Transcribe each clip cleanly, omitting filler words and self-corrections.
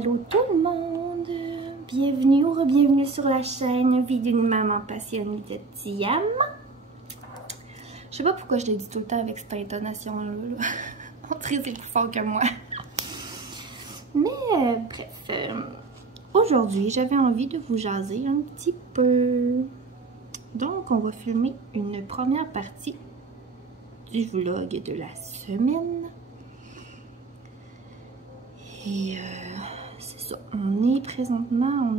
Allô tout le monde! Bienvenue ou re-bienvenue sur la chaîne Vie d'une maman passionnée de Thiam. Je sais pas pourquoi je le dis tout le temps avec cette intonation-là. On dirait c'est plus fort que moi. Mais bref, aujourd'hui j'avais envie de vous jaser un petit peu. Donc on va filmer une première partie du vlog de la semaine. Et c'est ça, on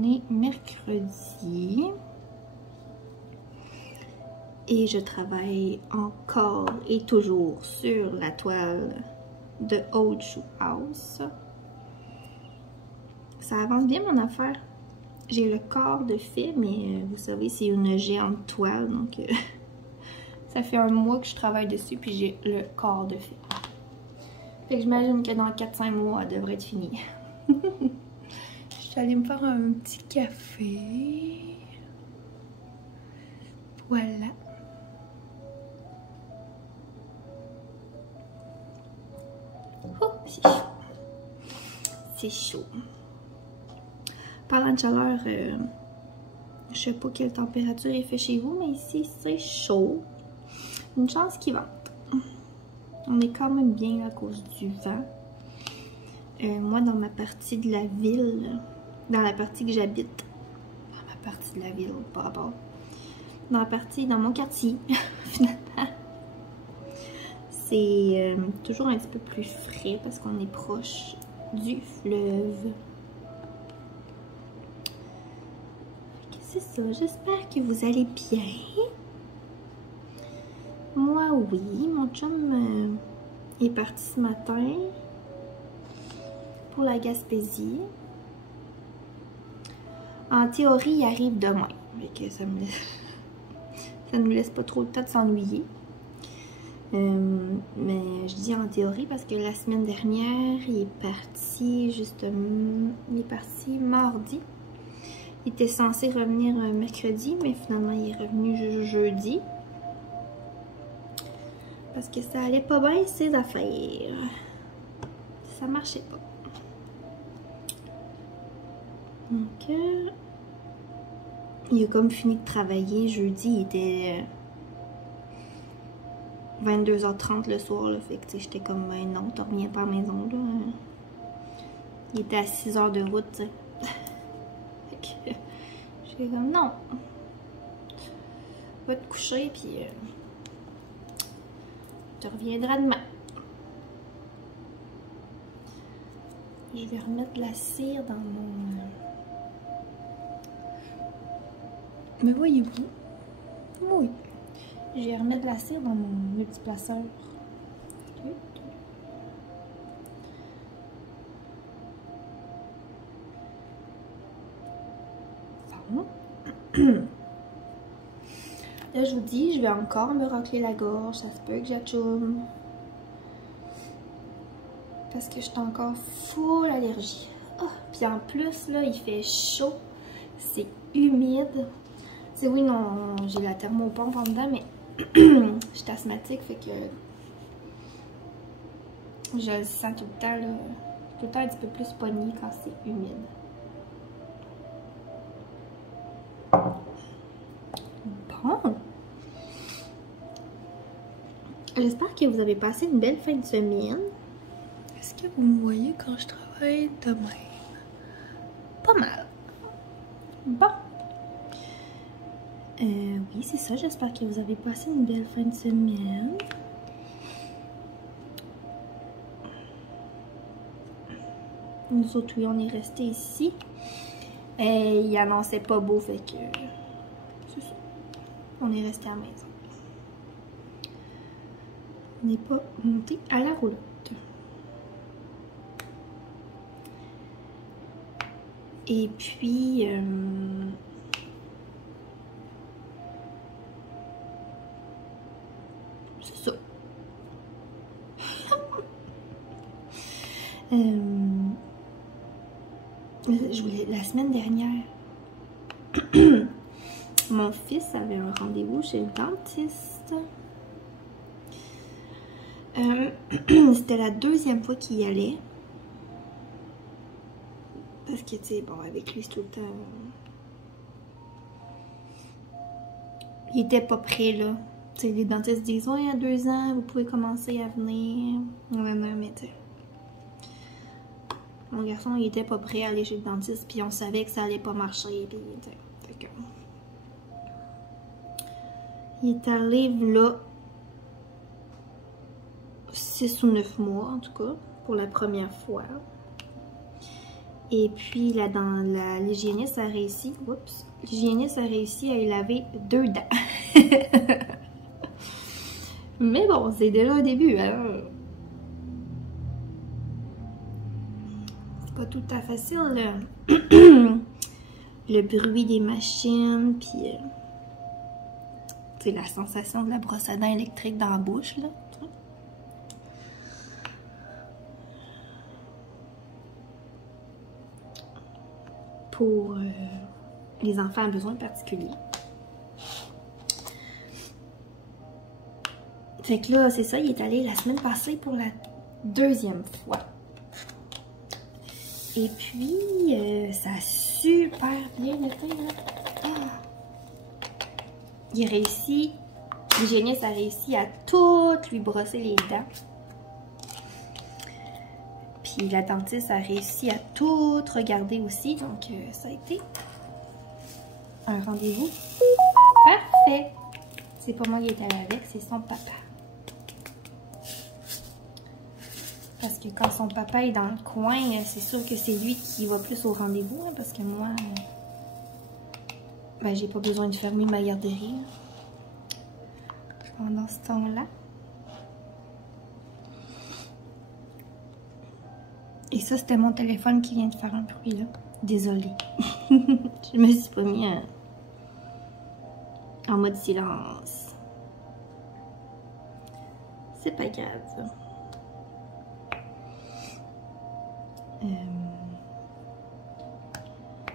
est mercredi. Et je travaille encore et toujours sur la toile de Old Shoe House. Ça avance bien mon affaire. J'ai le corps de fait, mais vous savez, c'est une géante toile, donc ça fait un mois que je travaille dessus, puis j'ai le corps de fait. Fait que j'imagine que dans 4-5 mois, elle devrait être finie. Je suis allée me faire un petit café. Voilà. Oh, c'est chaud. C'est chaud. Parlant de chaleur, je sais pas quelle température il fait chez vous, mais ici, c'est chaud. Une chance qu'il vente. On est quand même bien à cause du vent. Moi, dans ma partie de la ville, dans la partie que j'habite, dans ma partie de la ville, par rapport, dans mon quartier, finalement, c'est toujours un petit peu plus frais parce qu'on est proche du fleuve. C'est ça, j'espère que vous allez bien. Moi, oui, mon chum est parti ce matin pour la Gaspésie. En théorie, il arrive demain. Mais ça nous laisse pas trop le temps de s'ennuyer. Mais je dis en théorie parce que la semaine dernière, il est parti justement, il est parti mardi. Il était censé revenir mercredi, mais finalement, il est revenu jeudi. Parce que ça allait pas bien, ses affaires. Ça marchait pas. Donc, il a comme fini de travailler jeudi. Il était 22h30 le soir. Là, fait que j'étais comme, ben non, tu reviens pas à la maison. Là. Il était à 6 heures de route. Fait que j'étais comme, non. Va te coucher, puis tu reviendras demain. Je vais remettre de la cire dans mon... Mais voyez-vous? Oui. Je vais remettre de la cire dans mon multiplaceur. Bon. Là, je vous dis, je vais encore me racler la gorge. Ça se peut que j'achoume. Parce que je suis encore full allergie. Oh, puis en plus, là, il fait chaud. C'est humide. Tu sais, oui, non, j'ai la thermopompe en dedans, mais je suis asthmatique, fait que je le sens tout le temps, là. Tout le temps un petit peu plus pogné quand c'est humide. Bon. J'espère que vous avez passé une belle fin de semaine. Est-ce que vous me voyez quand je travaille de même? Pas mal. Bon. Oui, c'est ça. J'espère que vous avez passé une belle fin de semaine. Nous autres, oui, on est restés ici. Et il annonçait pas beau, fait que... C'est ça. On est resté à la maison. On n'est pas monté à la roulotte. Et puis, c'est ça. La semaine dernière, mon fils avait un rendez-vous chez le dentiste. C'était la deuxième fois qu'il y allait. Parce que, tu sais, bon, avec lui, c'est tout le temps... Il était pas prêt, là. Tu sais, les dentistes disent, ouais, il y a 2 ans, vous pouvez commencer à venir. Non, mais tu sais... Mon garçon, il était pas prêt à aller chez le dentiste, puis on savait que ça allait pas marcher, puis, tu sais... Fait que... Il est allé, là... 6 ou 9 mois, en tout cas, pour la première fois. Et puis, là, l'hygiéniste a réussi... Oups! L'hygiéniste a réussi à y laver 2 dents. Mais bon, c'est déjà un début, hein? C'est pas tout à fait facile, là. Le bruit des machines, puis... tu sais, la sensation de la brosse à dents électrique dans la bouche, là. Pour les enfants à besoins particuliers. Fait que là, c'est ça, il est allé la semaine passée pour la 2e fois. Et puis, ça a super bien été, là. Ah. Il a réussi, l'hygiéniste a réussi à tout lui brosser les dents. Puis la dentiste a réussi à tout regarder aussi, donc ça a été un rendez-vous parfait. C'est pas moi qui est allé avec, c'est son papa. Parce que quand son papa est dans le coin, c'est sûr que c'est lui qui va plus au rendez-vous, hein, parce que moi, ben, j'ai pas besoin de fermer ma garderie pendant ce temps-là. Et ça, c'était mon téléphone qui vient de faire un bruit, là. Désolée. Je me suis pas mis en mode silence. C'est pas grave.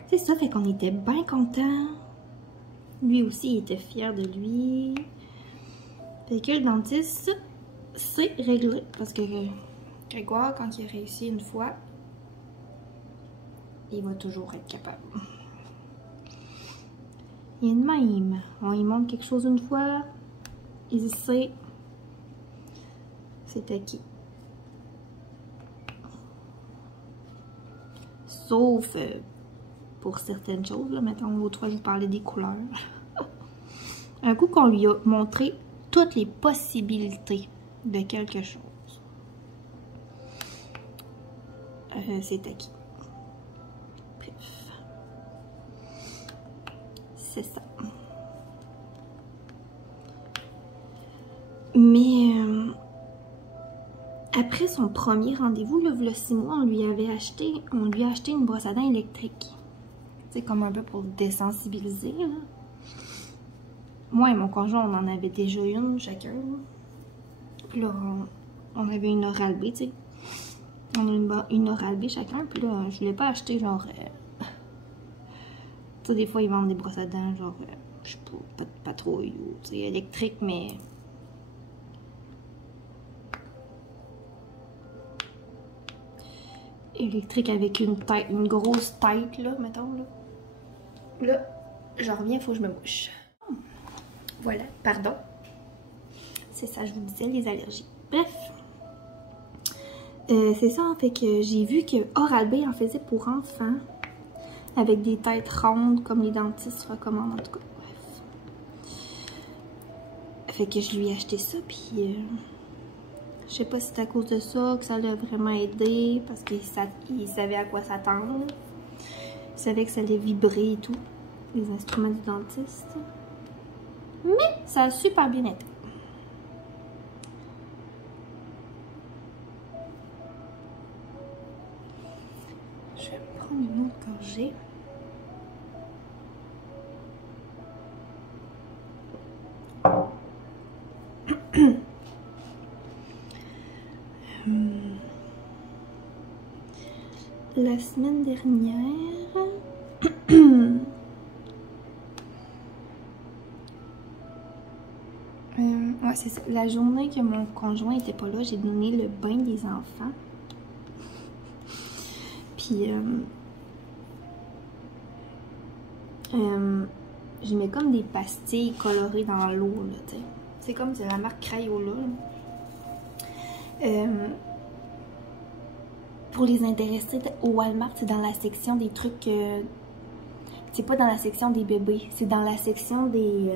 C'est ça, fait qu'on était bien contents. Lui aussi, il était fier de lui. Fait que le dentiste, c'est réglé. Parce que Grégoire, quand il a réussi une fois, il va toujours être capable. Il est de même. On lui montre quelque chose une fois, il sait c'est acquis. Sauf pour certaines choses, là. Mettons, l'autre fois, je vous parlais des couleurs. Un coup qu'on lui a montré toutes les possibilités de quelque chose, c'est acquis. Bref. C'est ça. Mais après son premier rendez-vous, là, il y a 6 mois, on lui a acheté une brosse à dents électrique. C'est comme un peu pour le désensibiliser, là. Moi et mon conjoint, on en avait déjà une chacun. Puis là, on avait une Oral-B, tu sais. On a une Oral-B chacun. Puis là, je voulais pas acheter genre... tu sais, des fois, ils vendent des brosses à dents, genre... je sais pas trop, tu sais, électrique, mais... électrique avec une tête, une grosse tête, là, mettons, là. Là, j'en reviens, faut que je me mouche. Voilà, pardon. C'est ça, je vous disais, les allergies. Bref. C'est ça, en fait que j'ai vu que Oral-B en faisait pour enfants. Avec des têtes rondes, comme les dentistes recommandent, en tout cas. Bref. Fait que je lui ai acheté ça, puis... je sais pas si c'est à cause de ça que ça l'a vraiment aidé, parce qu'il savait à quoi s'attendre. Il savait que ça allait vibrer et tout, les instruments du dentiste. Mais ça a super bien été. Je vais prendre une autre gorgée. La semaine dernière, ouais, c'est ça. La journée que mon conjoint était pas là, j'ai donné le bain des enfants. Puis je mets comme des pastilles colorées dans l'eau, là, tu sais. C'est comme de la marque Crayola. Pour les intéressés, au Walmart, c'est dans la section des trucs... c'est pas dans la section des bébés, c'est dans la section des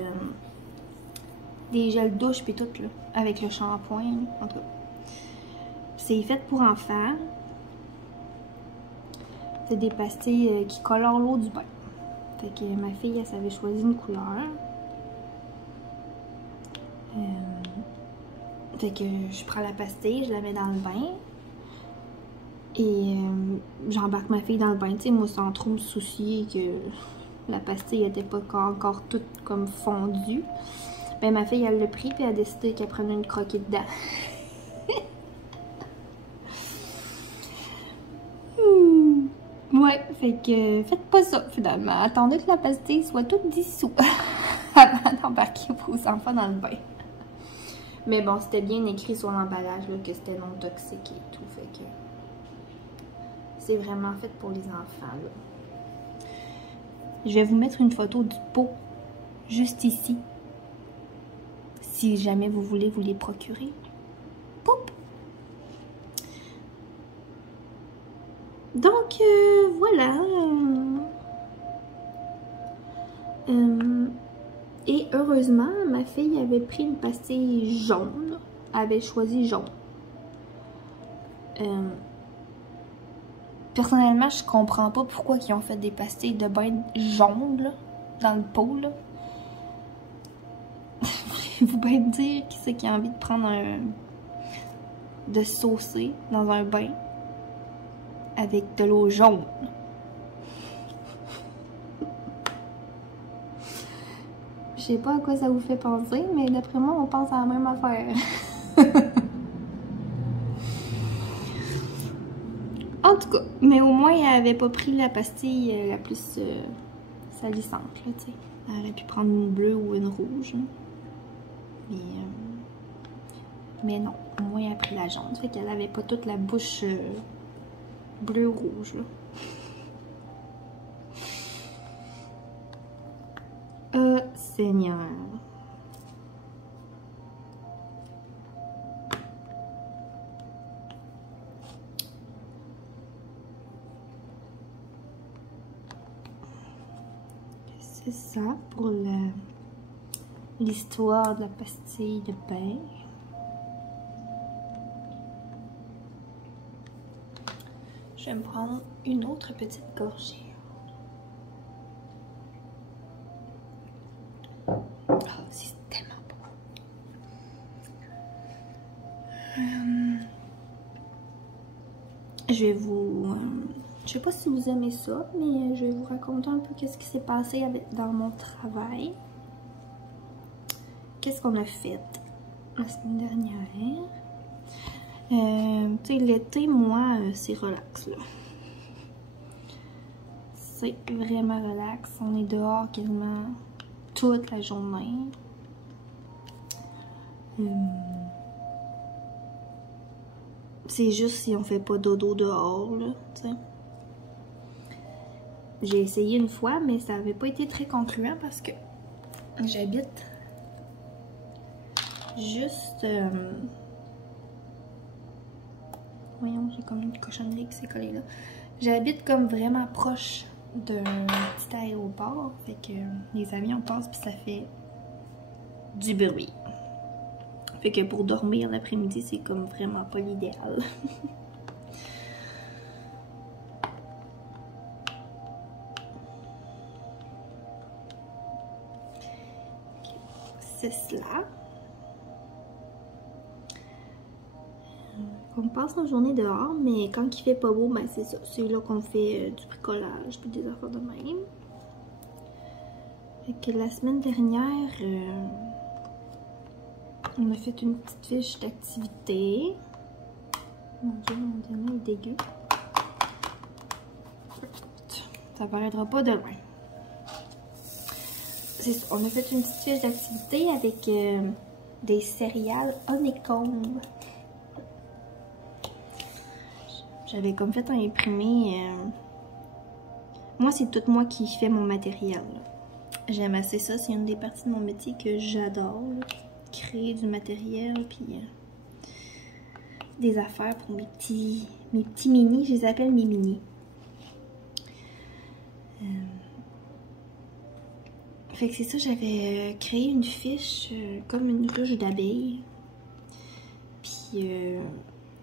gels douche puis tout, là, avec le shampoing, en tout cas. C'est fait pour enfants. C'est des pastilles qui colorent l'eau du bain. Fait que ma fille, elle savait choisir une couleur. Fait que je prends la pastille, je la mets dans le bain. Et j'embarque ma fille dans le bain, tu sais, moi sans trop me soucier que la pastille n'était pas encore toute comme fondue. Ben ma fille, elle l'a pris puis elle a décidé qu'elle prenait une croquée dedans. Ouais, fait que faites pas ça finalement. Attendez que la pastille soit toute dissoute avant d'embarquer vos enfants dans le bain. Mais bon, c'était bien écrit sur l'emballage que c'était non toxique et tout, fait que c'est vraiment fait pour les enfants là. Je vais vous mettre une photo du pot juste ici, si jamais vous voulez vous les procurer. Poup! Donc voilà. Et heureusement, ma fille avait pris une pastille jaune. Elle avait choisi jaune. Personnellement, je comprends pas pourquoi ils ont fait des pastilles de bain jaunes là, dans le pot. Là. Vous pouvez me dire qui c'est qui a envie de prendre de saucer dans un bain avec de l'eau jaune. Je sais pas à quoi ça vous fait penser, mais d'après moi, on pense à la même affaire. En tout cas, mais au moins, elle avait pas pris la pastille la plus salissante, là, tu sais. Elle aurait pu prendre une bleue ou une rouge. Hein. Mais non, au moins, elle a pris la jaune. Fait qu'elle avait pas toute la bouche bleue ou rouge, là. Seigneur. C'est ça pour l'histoire de la pastille de bain. Je vais me prendre une autre petite gorgée. Oh, c'est tellement beau. Je vais vous... je sais pas si vous aimez ça, mais je vais vous raconter un peu qu'est-ce qui s'est passé dans mon travail. Qu'est-ce qu'on a fait la semaine dernière. Tu sais, l'été, moi, c'est relax, là. C'est vraiment relax. On est dehors quasiment toute la journée. C'est juste si on fait pas dodo dehors, là, tu sais. J'ai essayé une fois, mais ça avait pas été très concluant parce que j'habite juste... voyons, j'ai comme une cochonnerie qui s'est collée là. J'habite comme vraiment proche d'un petit aéroport. Fait que les avions passent puis ça fait du bruit. Fait que pour dormir l'après-midi, c'est comme vraiment pas l'idéal. C'est cela. On passe nos journées dehors, mais quand il fait pas beau, ben c'est ça. C'est là qu'on fait du bricolage puis des affaires de même. Fait que la semaine dernière, on a fait une petite fiche d'activité. Mon Dieu, mon diamant est dégueu. Ça paraîtra pas de loin. On a fait une petite fiche d'activité avec des céréales honeycomb. J'avais comme fait un imprimé. Moi, c'est tout moi qui fais mon matériel. J'aime assez ça. C'est une des parties de mon métier que j'adore. Créer du matériel, puis des affaires pour mes petits mini. Je les appelle mes mini. Fait que c'est ça, j'avais créé une fiche comme une ruche d'abeilles. Puis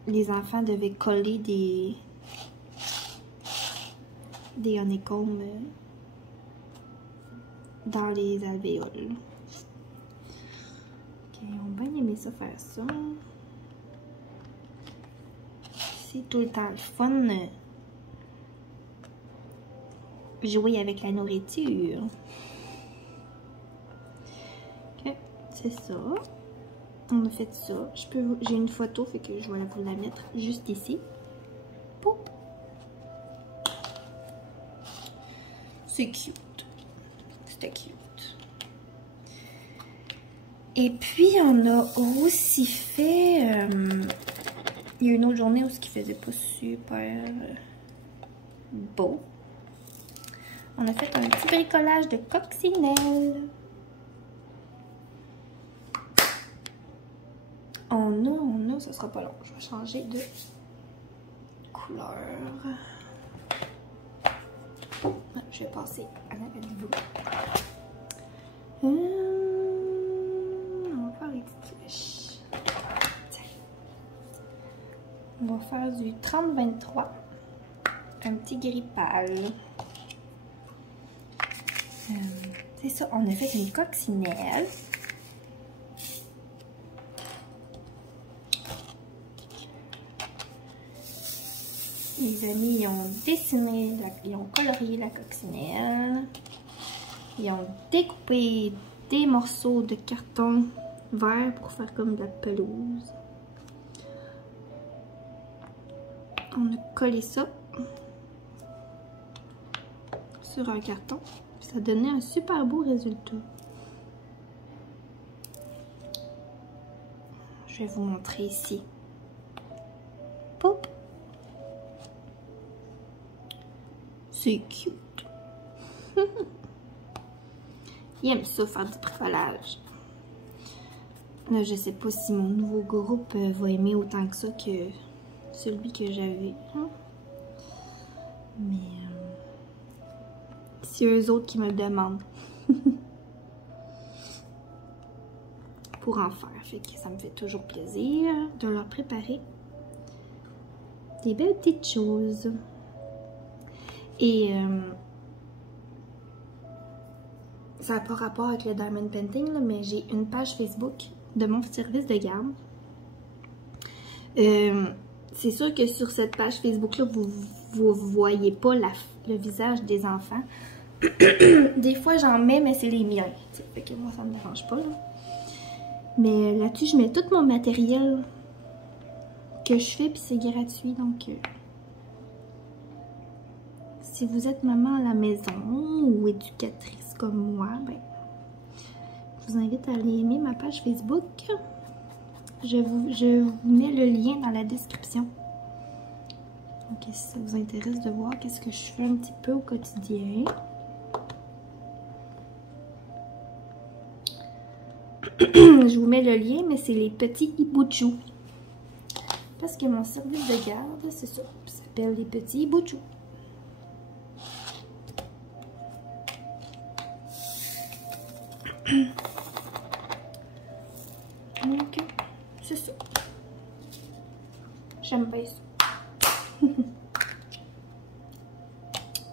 les enfants devaient coller des honeycombs dans les alvéoles. Ok, on va bien aimer ça faire ça. C'est tout le temps le fun jouer avec la nourriture. Ok, c'est ça. On a fait ça. J'ai une photo, fait que je vais vous la mettre juste ici. Poup. C'est cute. C'était cute. Et puis, on a aussi fait... il y a une autre journée où ce qui faisait pas super beau. On a fait un petit bricolage de coccinelle. On a, ça sera pas long. Je vais changer de couleur. Je vais passer à la vidéo. On va faire les petites flèches. Tiens. On va faire du 30-23. Un petit gris pâle. C'est ça, on a fait une coccinelle. Les amis, ils ont dessiné, ils ont colorié la coccinelle. Ils ont découpé des morceaux de carton vert pour faire comme de la pelouse. On a collé ça sur un carton. Ça donnait un super beau résultat. Je vais vous montrer ici. Poup! C'est cute. Il aime ça faire du bricolage. Là, je sais pas si mon nouveau groupe va aimer autant que ça que celui que j'avais. Hein? Mais c'est eux autres qui me demandent pour en faire. Fait que ça me fait toujours plaisir de leur préparer des belles petites choses. Et ça n'a pas rapport avec le Diamond Painting, là, mais j'ai une page Facebook de mon service de garde. C'est sûr que sur cette page Facebook-là, vous ne voyez pas le visage des enfants. Des fois, j'en mets, mais c'est les miens. Fait que moi, ça ne me dérange pas. Là. Mais là-dessus, je mets tout mon matériel que je fais, puis c'est gratuit. Donc, si vous êtes maman à la maison ou éducatrice comme moi, ben, je vous invite à aller aimer ma page Facebook. Je vous mets le lien dans la description. Donc, si ça vous intéresse de voir qu'est-ce que je fais un petit peu au quotidien. Je vous mets le lien, mais c'est les petits hiboutchous. Parce que mon service de garde, c'est ça, ça s'appelle les petits hiboutchous. Donc, c'est ça. J'aime bien ça.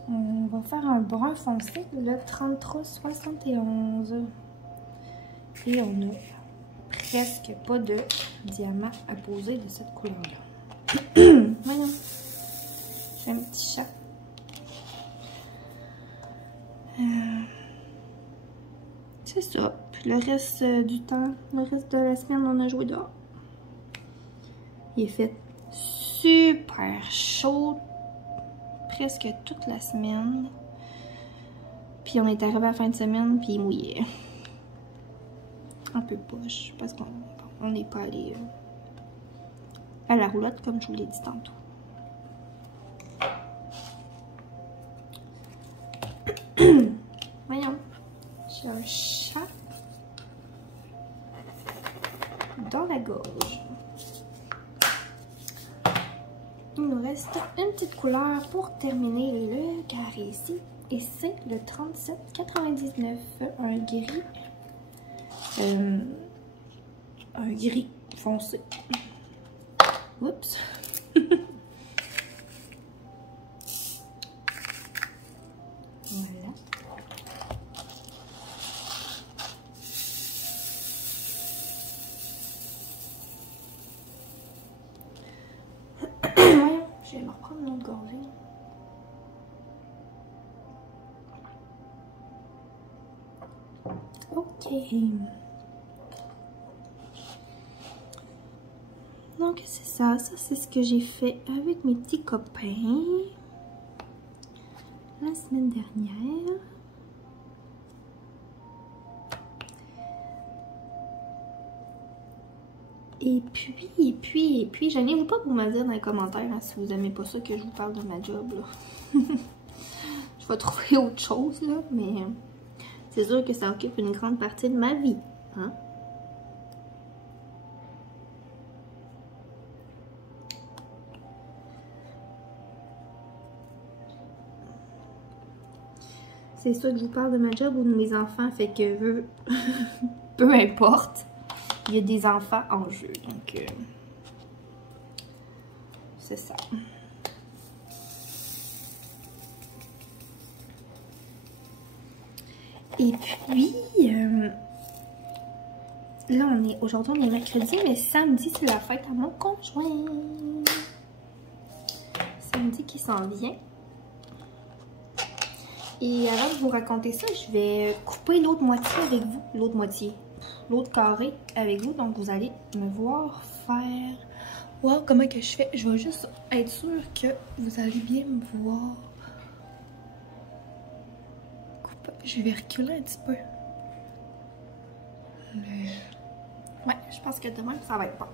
On va faire un brun foncé, le 3371. Et on a presque pas de diamant à poser de cette couleur-là. Voilà. J'ai un petit chat. C'est ça. Puis le reste du temps, le reste de la semaine, on a joué dehors. Il est fait super chaud presque toute la semaine. Puis on est arrivé à la fin de semaine, puis il mouillait. Un peu poche, parce qu'on n'est pas allé à la roulotte, comme je vous l'ai dit tantôt. J'ai un chat dans la gorge. Il nous reste une petite couleur pour terminer le carré ici. Et c'est le 37,99. Un gris foncé. Oups. Voilà. Je vais me reprendre une autre gorgée. Ok. Donc c'est ça, c'est ce que j'ai fait avec mes petits copains la semaine dernière. Et puis, gênez-vous pas pour me dire dans les commentaires hein, si vous aimez pas ça que je vous parle de ma job là. Je vais trouver autre chose là, mais c'est sûr que ça occupe une grande partie de ma vie, hein. C'est sûr que je vous parle de ma job ou de mes enfants, fait que peu importe, il y a des enfants en jeu, donc c'est ça. Et puis, là aujourd'hui on est mercredi, mais samedi c'est la fête à mon conjoint. Samedi qui s'en vient. Et avant de vous raconter ça, je vais couper l'autre moitié avec vous. L'autre carré avec vous. Donc vous allez me voir faire... Wow, comment que je fais? Je vais juste être sûre que vous allez bien me voir. Je vais reculer un petit peu. Ouais, je pense que demain, ça va être bon.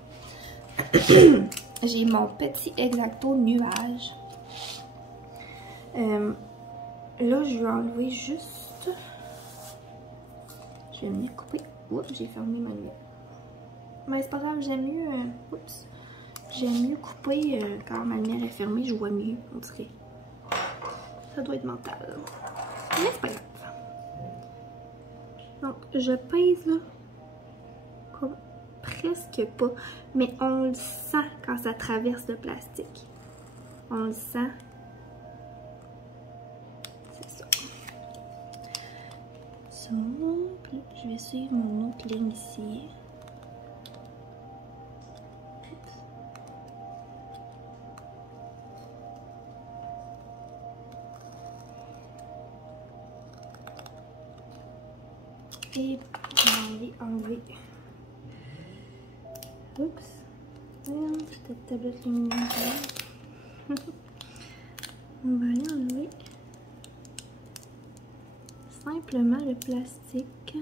J'ai mon petit X-Acto nuage. Là, je vais enlever juste... Je vais venir couper. Oups, j'ai fermé ma lumière. Mais c'est pas grave, j'aime mieux... Oups. J'aime mieux couper quand ma lumière est fermée, je vois mieux, on dirait. Ça doit être mental. Mais c'est pas grave. Donc, je pèse là, comme presque pas. Mais on le sent quand ça traverse le plastique. On le sent. C'est ça. Ça, puis je vais suivre mon autre ligne ici. Et enlever. Oups. Cette tablette lumineuse. On va aller enlever simplement le plastique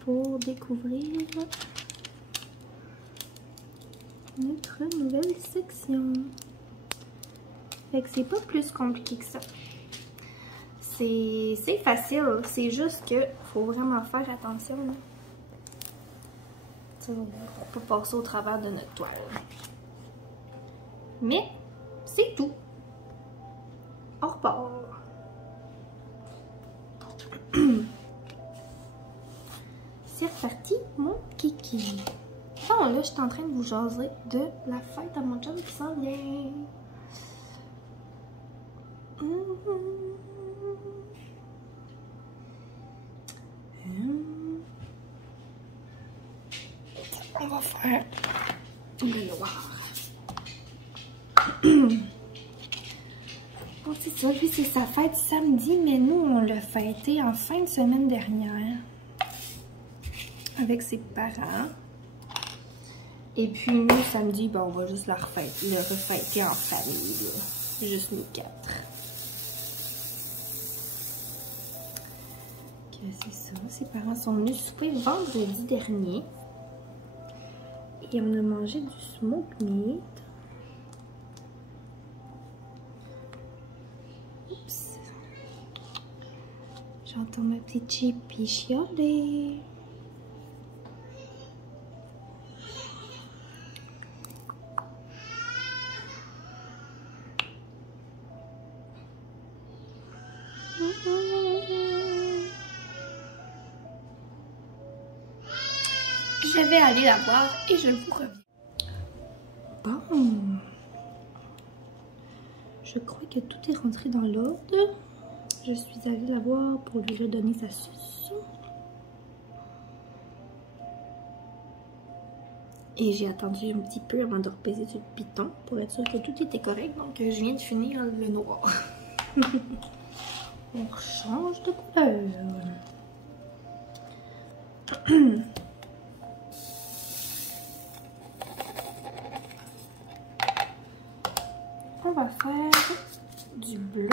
pour découvrir notre nouvelle section. Fait que c'est pas plus compliqué que ça. C'est facile, c'est juste que faut vraiment faire attention. Pour pas passer au travers de notre toile. Mais c'est tout. On repart. C'est reparti, mon kiki. Bon, là, je suis en train de vous jaser de la fête à mon chum qui s'en vient. On va faire le noir. Bon, c'est ça, lui, c'est sa fête samedi, mais nous, on l'a fêté en fin de semaine dernière avec ses parents. Et puis, nous, samedi, ben, on va juste le refêter en famille, là. Juste nous quatre. C'est ça, ses parents sont venus souper vendredi dernier. Et on a mangé du smoked meat. Oups. J'entends ma petite Chippy chialer. Je vais aller la voir et je vous reviens. Bon. Je crois que tout est rentré dans l'ordre. Je suis allée la voir pour lui redonner sa sauce. Et j'ai attendu un petit peu avant de repaiser sur le piton pour être sûr que tout était correct. Donc je viens de finir le noir. On change de couleur. On va faire du bleu.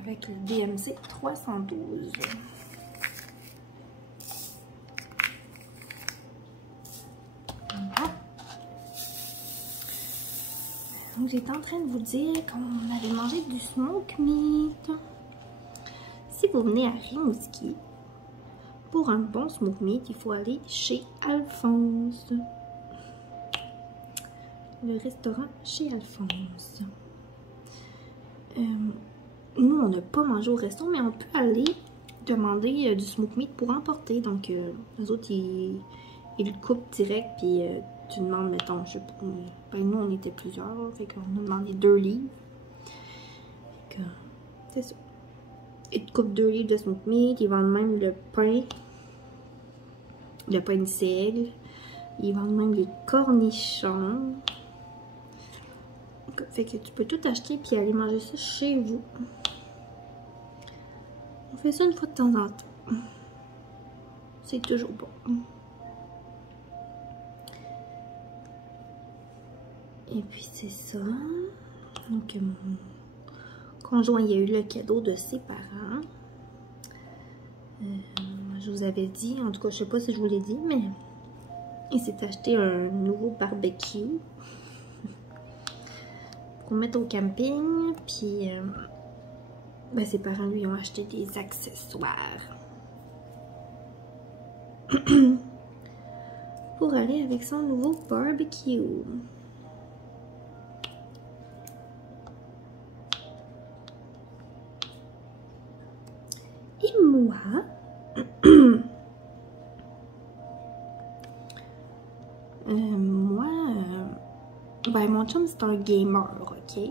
Avec le DMC 312. Voilà. Donc j'étais en train de vous dire qu'on avait mangé du smoke meat. Si vous venez à Rimouski, pour un bon smoke meat, il faut aller chez Alphonse. Le restaurant chez Alphonse. Nous, on n'a pas mangé au resto, mais on peut aller demander du smoke meat pour emporter. Donc, les autres, ils le coupent direct, puis tu demandes, mettons, je sais pas, ben nous, on était plusieurs, fait qu'on a demandé 2 livres. Fait que, c'est ça. Ils te coupent 2 livres de smoke meat, ils vendent même le pain de seigle, ils vendent même les cornichons. Fait que tu peux tout acheter puis aller manger ça chez vous. On fait ça une fois de temps en temps. C'est toujours bon. Et puis c'est ça. Donc mon conjoint, il a eu le cadeau de ses parents. Je vous avais dit, en tout cas je sais pas si je vous l'ai dit, mais il s'est acheté un nouveau barbecue pour mettre au camping. Puis ben, ses parents lui ont acheté des accessoires pour aller avec son nouveau barbecue. Et moi, ben mon chum c'est un gamer, ok?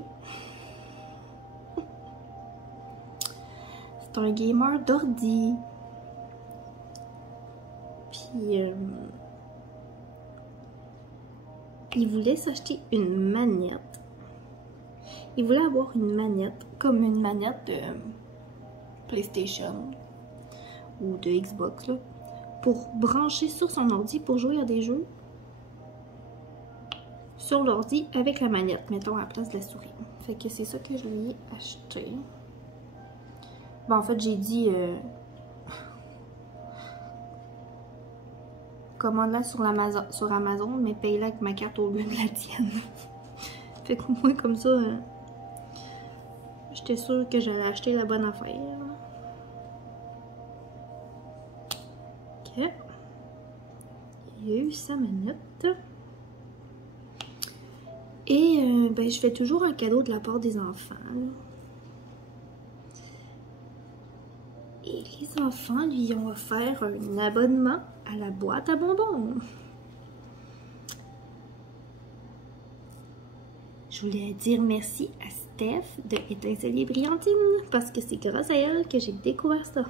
C'est un gamer d'ordi. Puis il voulait s'acheter une manette. Il voulait avoir une manette, comme une manette de PlayStation ou de Xbox, là, pour brancher sur son ordi pour jouer à des jeux sur l'ordi avec la manette, mettons à la place de la souris. Fait que c'est ça que je lui ai acheté. Bon, en fait, j'ai dit commande-la sur Amazon, mais paye-la avec ma carte au lieu de la tienne. Fait qu'au moins, comme ça, j'étais sûre que j'allais acheter la bonne affaire. Ok. Il y a eu sa manette. Et ben, je fais toujours un cadeau de la part des enfants. Et les enfants lui ont offert un abonnement à la boîte à bonbons. Je voulais dire merci à Steph de Étincelle et Brillantine parce que c'est grâce à elle que j'ai découvert ça.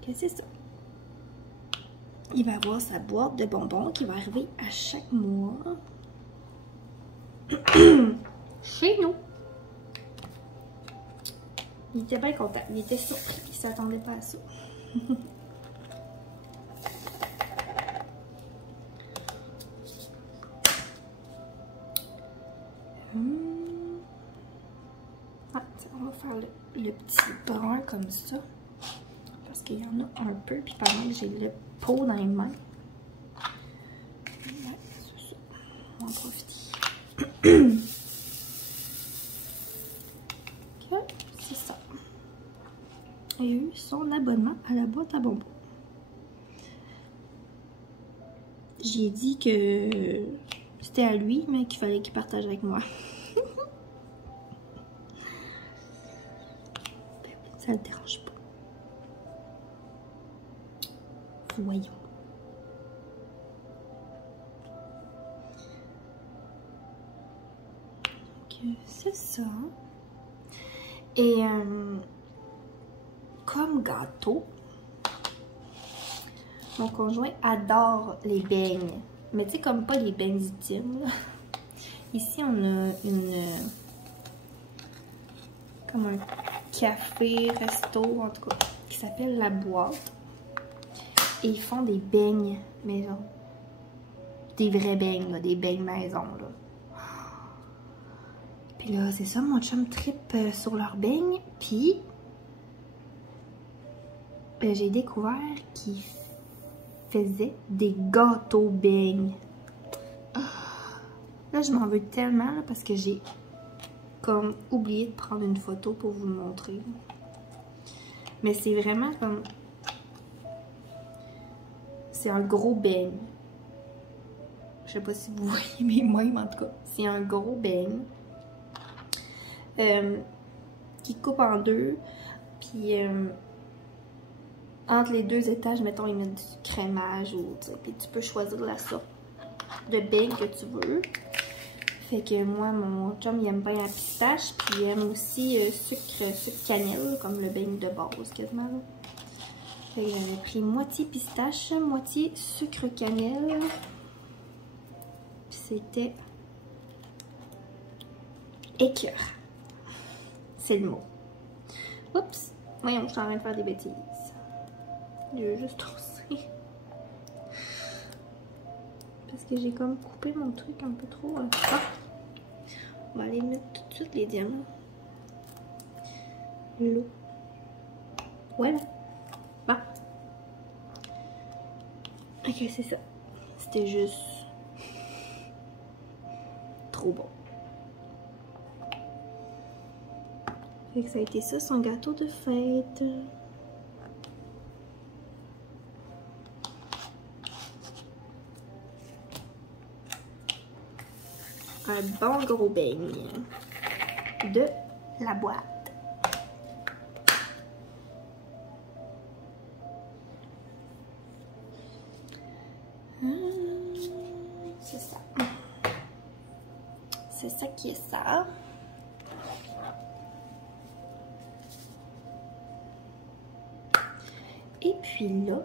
Qu'est-ce que c'est ça? Il va avoir sa boîte de bonbons qui va arriver à chaque mois chez nous. Il était bien content. Il était surpris. Il ne s'attendait pas à ça. Ah, on va faire le petit brun comme ça. Parce qu'il y en a un peu. Puis pendant que j'ai le pot dans les mains. Ouais, c'est ça. On va en profiter. Ok, c'est ça. Il a eu son abonnement à la boîte à bonbons. J'ai dit que c'était à lui, mais qu'il fallait qu'il partage avec moi. Ça le dérange pas. Voyons. Donc, c'est ça. Et comme gâteau, mon conjoint adore les beignes. Mais tu sais, comme pas les beignes ultimes. Ici, on a comme un café, resto, en tout cas, qui s'appelle La Boîte. Et ils font des beignes maison. Des vrais beignes, là, des beignes maison, là. Puis là, c'est ça, mon chum trippe sur leurs beignes. Puis, j'ai découvert qu'ils faisaient des gâteaux beignes. Là, je m'en veux tellement, là, parce que j'ai comme oublié de prendre une photo pour vous le montrer. Mais c'est vraiment comme... C'est un gros beigne. Je sais pas si vous voyez mes mains, en tout cas. C'est un gros beigne. Qui coupe en deux. Puis entre les deux étages, mettons, ils mettent du crémage. Puis tu peux choisir la sorte de beigne que tu veux. Fait que moi, mon chum, il aime bien la pistache. Puis il aime aussi sucre cannelle, comme le beigne de base, quasiment. Là. Fait que j'avais pris moitié pistache, moitié sucre cannelle. Puis c'était écœurant. C'est le mot. Oups! Voyons, je suis en train de faire des bêtises. Je veux juste tousser. Parce que j'ai comme coupé mon truc un peu trop. Ah. On va aller mettre tout de suite les diamants. L'eau. Voilà. Bah. Ok, c'est ça. C'était juste trop bon. Fait que ça a été ça, son gâteau de fête. Un bon gros beigne de La Boîte. C'est ça. C'est ça qui est ça. Et puis là,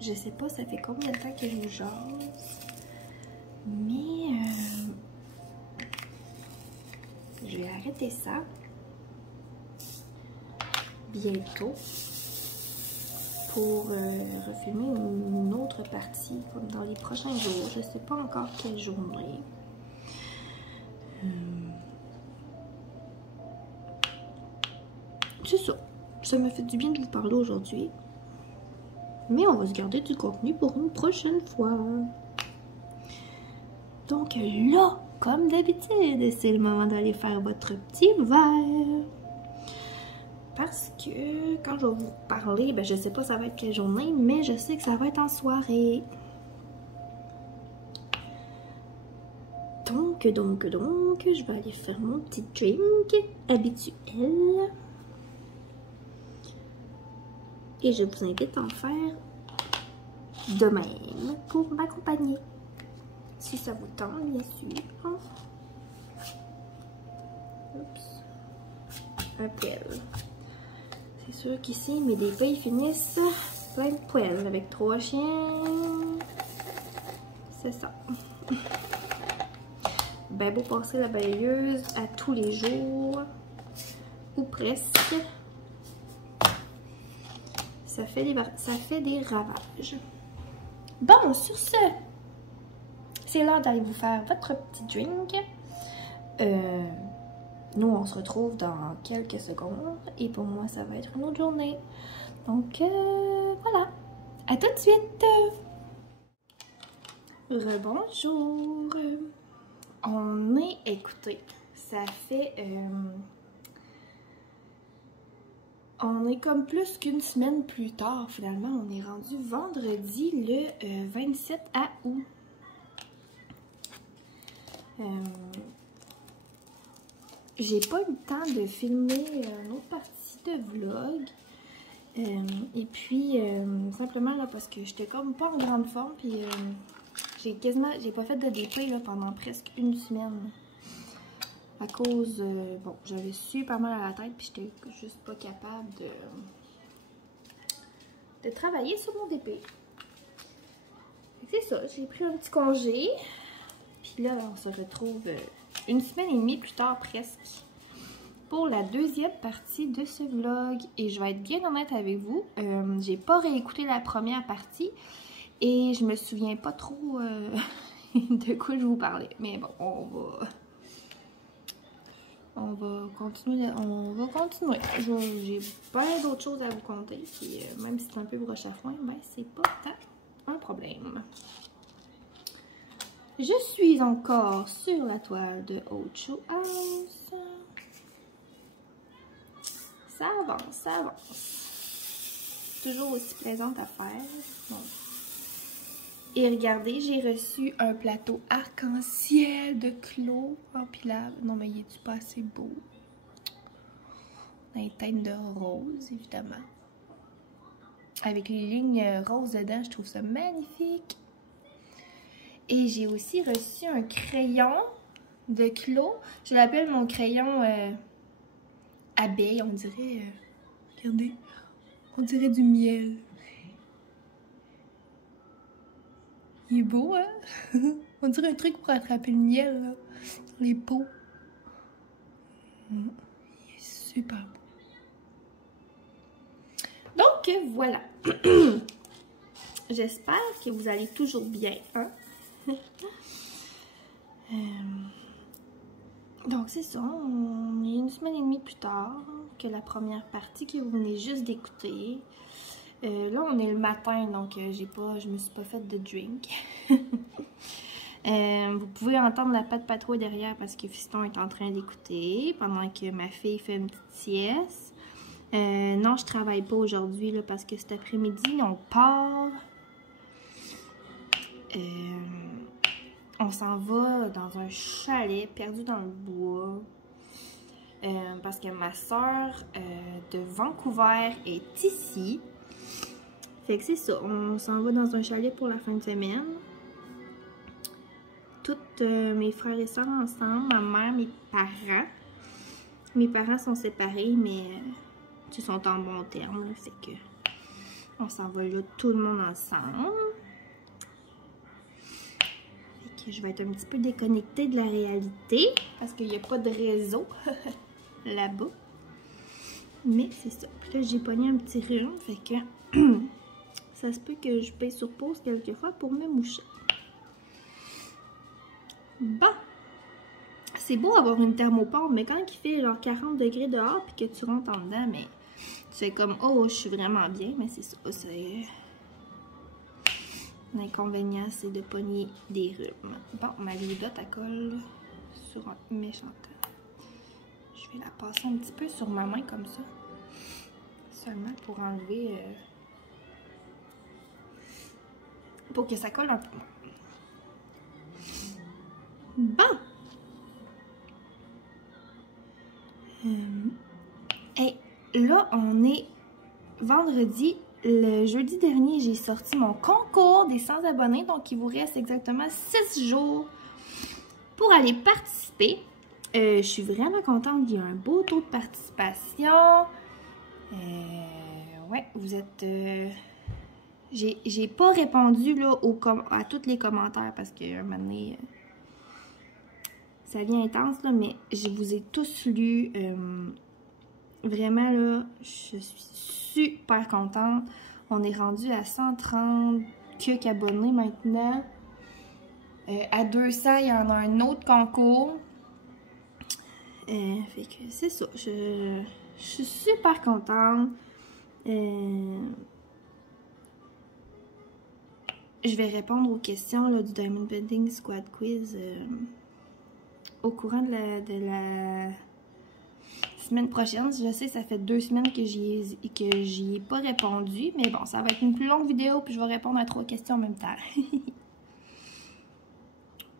je sais pas ça fait combien de temps que je vous jase, mais je vais arrêter ça bientôt pour refilmer une autre partie comme dans les prochains jours. Je sais pas encore quelle journée. C'est ça. Ça m'a fait du bien de vous parler aujourd'hui. Mais on va se garder du contenu pour une prochaine fois. Donc là, comme d'habitude, c'est le moment d'aller faire votre petit verre. Parce que quand je vais vous parler, ben je sais pas ça va être quelle journée, mais je sais que ça va être en soirée. Donc, je vais aller faire mon petit drink habituel. Et je vous invite à en faire de même pour m'accompagner. Si ça vous tente, bien sûr. Oups. Un poêle. C'est sûr qu'ici, mes débats, ils finissent plein de poêles avec 3 chiens. C'est ça. Ben beau passer la balayeuse à tous les jours. Ou presque. Ça fait des ravages. Bon, sur ce, c'est l'heure d'aller vous faire votre petit drink. Nous, on se retrouve dans quelques secondes. Et pour moi, ça va être une autre journée. Donc, voilà. À tout de suite! Rebonjour! On est, écoutez, ça fait... on est comme plus qu'une semaine plus tard, finalement. On est rendu vendredi le 27 août. J'ai pas eu le temps de filmer une autre partie de vlog. Et puis, simplement là, parce que j'étais comme pas en grande forme. Puis, j'ai pas fait de DP là, pendant presque une semaine. À cause, bon, j'avais super mal à la tête. Puis, j'étais juste pas capable de travailler sur mon DP. C'est ça, j'ai pris un petit congé. Puis là, on se retrouve une semaine et demie plus tard presque pour la deuxième partie de ce vlog. Et je vais être bien honnête avec vous, j'ai pas réécouté la première partie et je me souviens pas trop de quoi je vous parlais. Mais bon, on va continuer. J'ai plein d'autres choses à vous conter. Puis même si c'est un peu broche à foin, ben c'est pas tant un problème. Je suis encore sur la toile de Ocho House. Ça avance, ça avance. Toujours aussi plaisante à faire. Bon. Et regardez, j'ai reçu un plateau arc-en-ciel de clos empilable. Non, mais il est-tu pas assez beau? Dans les teintes de rose, évidemment. Avec les lignes roses dedans, je trouve ça magnifique. Et j'ai aussi reçu un crayon de clos. Je l'appelle mon crayon abeille, on dirait. Regardez, on dirait du miel. Il est beau, hein? On dirait un truc pour attraper le miel, là, dans les pots. Il est super beau. Donc, voilà. J'espère que vous allez toujours bien, hein? Donc c'est ça, on est une semaine et demie plus tard que la première partie que vous venez juste d'écouter. Là on est le matin, donc je me suis pas fait de drink. Vous pouvez entendre la patte patrouille derrière parce que Fiston est en train d'écouter pendant que ma fille fait une petite sieste. Non, je travaille pas aujourd'hui parce que cet après-midi on part. On s'en va dans un chalet perdu dans le bois parce que ma soeur de Vancouver est ici. Fait que c'est ça, on s'en va dans un chalet pour la fin de semaine. Toutes mes frères et sœurs ensemble, ma mère, mes parents. Mes parents sont séparés, mais ils sont en bon terme. Là, fait que on s'en va là tout le monde ensemble. Je vais être un petit peu déconnectée de la réalité parce qu'il n'y a pas de réseau là-bas. Mais c'est ça. Puis là, j'ai pogné un petit rhume, fait que ça se peut que je paye sur pause quelquefois pour me moucher. Bon! C'est beau avoir une thermopompe, mais quand il fait genre 40 degrés dehors puis que tu rentres en dedans, mais tu fais comme « Oh, je suis vraiment bien », mais c'est ça, c'est... L'inconvénient, c'est de pogner des rhumes. Bon, ma vidotte, elle colle sur un méchant temps. Je vais la passer un petit peu sur ma main comme ça. Seulement pour enlever... pour que ça colle un peu moins. Bon! Et là, on est vendredi. Le jeudi dernier, j'ai sorti mon concours des 100 abonnés. Donc, il vous reste exactement 6 jours pour aller participer. Je suis vraiment contente. Il y a un beau taux de participation. Ouais, vous êtes... j'ai pas répondu là, à tous les commentaires parce que un moment donné, ça devient intense, là, mais je vous ai tous lus. Vraiment, là, je suis super contente. On est rendu à 130 quelques abonnés maintenant. À 200, il y en a un autre concours. Fait que c'est ça. Je suis super contente. je vais répondre aux questions là, du Diamond Painting Squad Quiz au courant de la semaine prochaine. Je sais, ça fait 2 semaines que j'y ai pas répondu, mais bon, ça va être une plus longue vidéo, puis je vais répondre à 3 questions en même temps.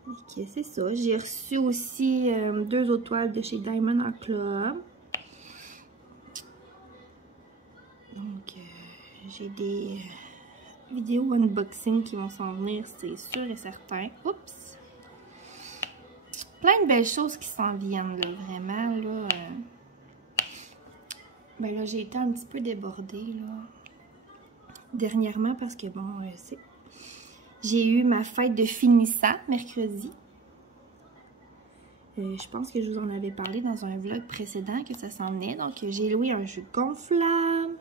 Ok, c'est ça. J'ai reçu aussi 2 autres toiles de chez Diamond Art Club. Donc, j'ai des vidéos unboxing qui vont s'en venir, c'est sûr et certain. Oups! Plein de belles choses qui s'en viennent, là, vraiment, là. Ben là, j'ai été un petit peu débordée, là, dernièrement, parce que, bon, j'ai eu ma fête de finissant mercredi. Je pense que je vous en avais parlé dans un vlog précédent que ça s'en venait. Donc, j'ai loué un jeu gonflable.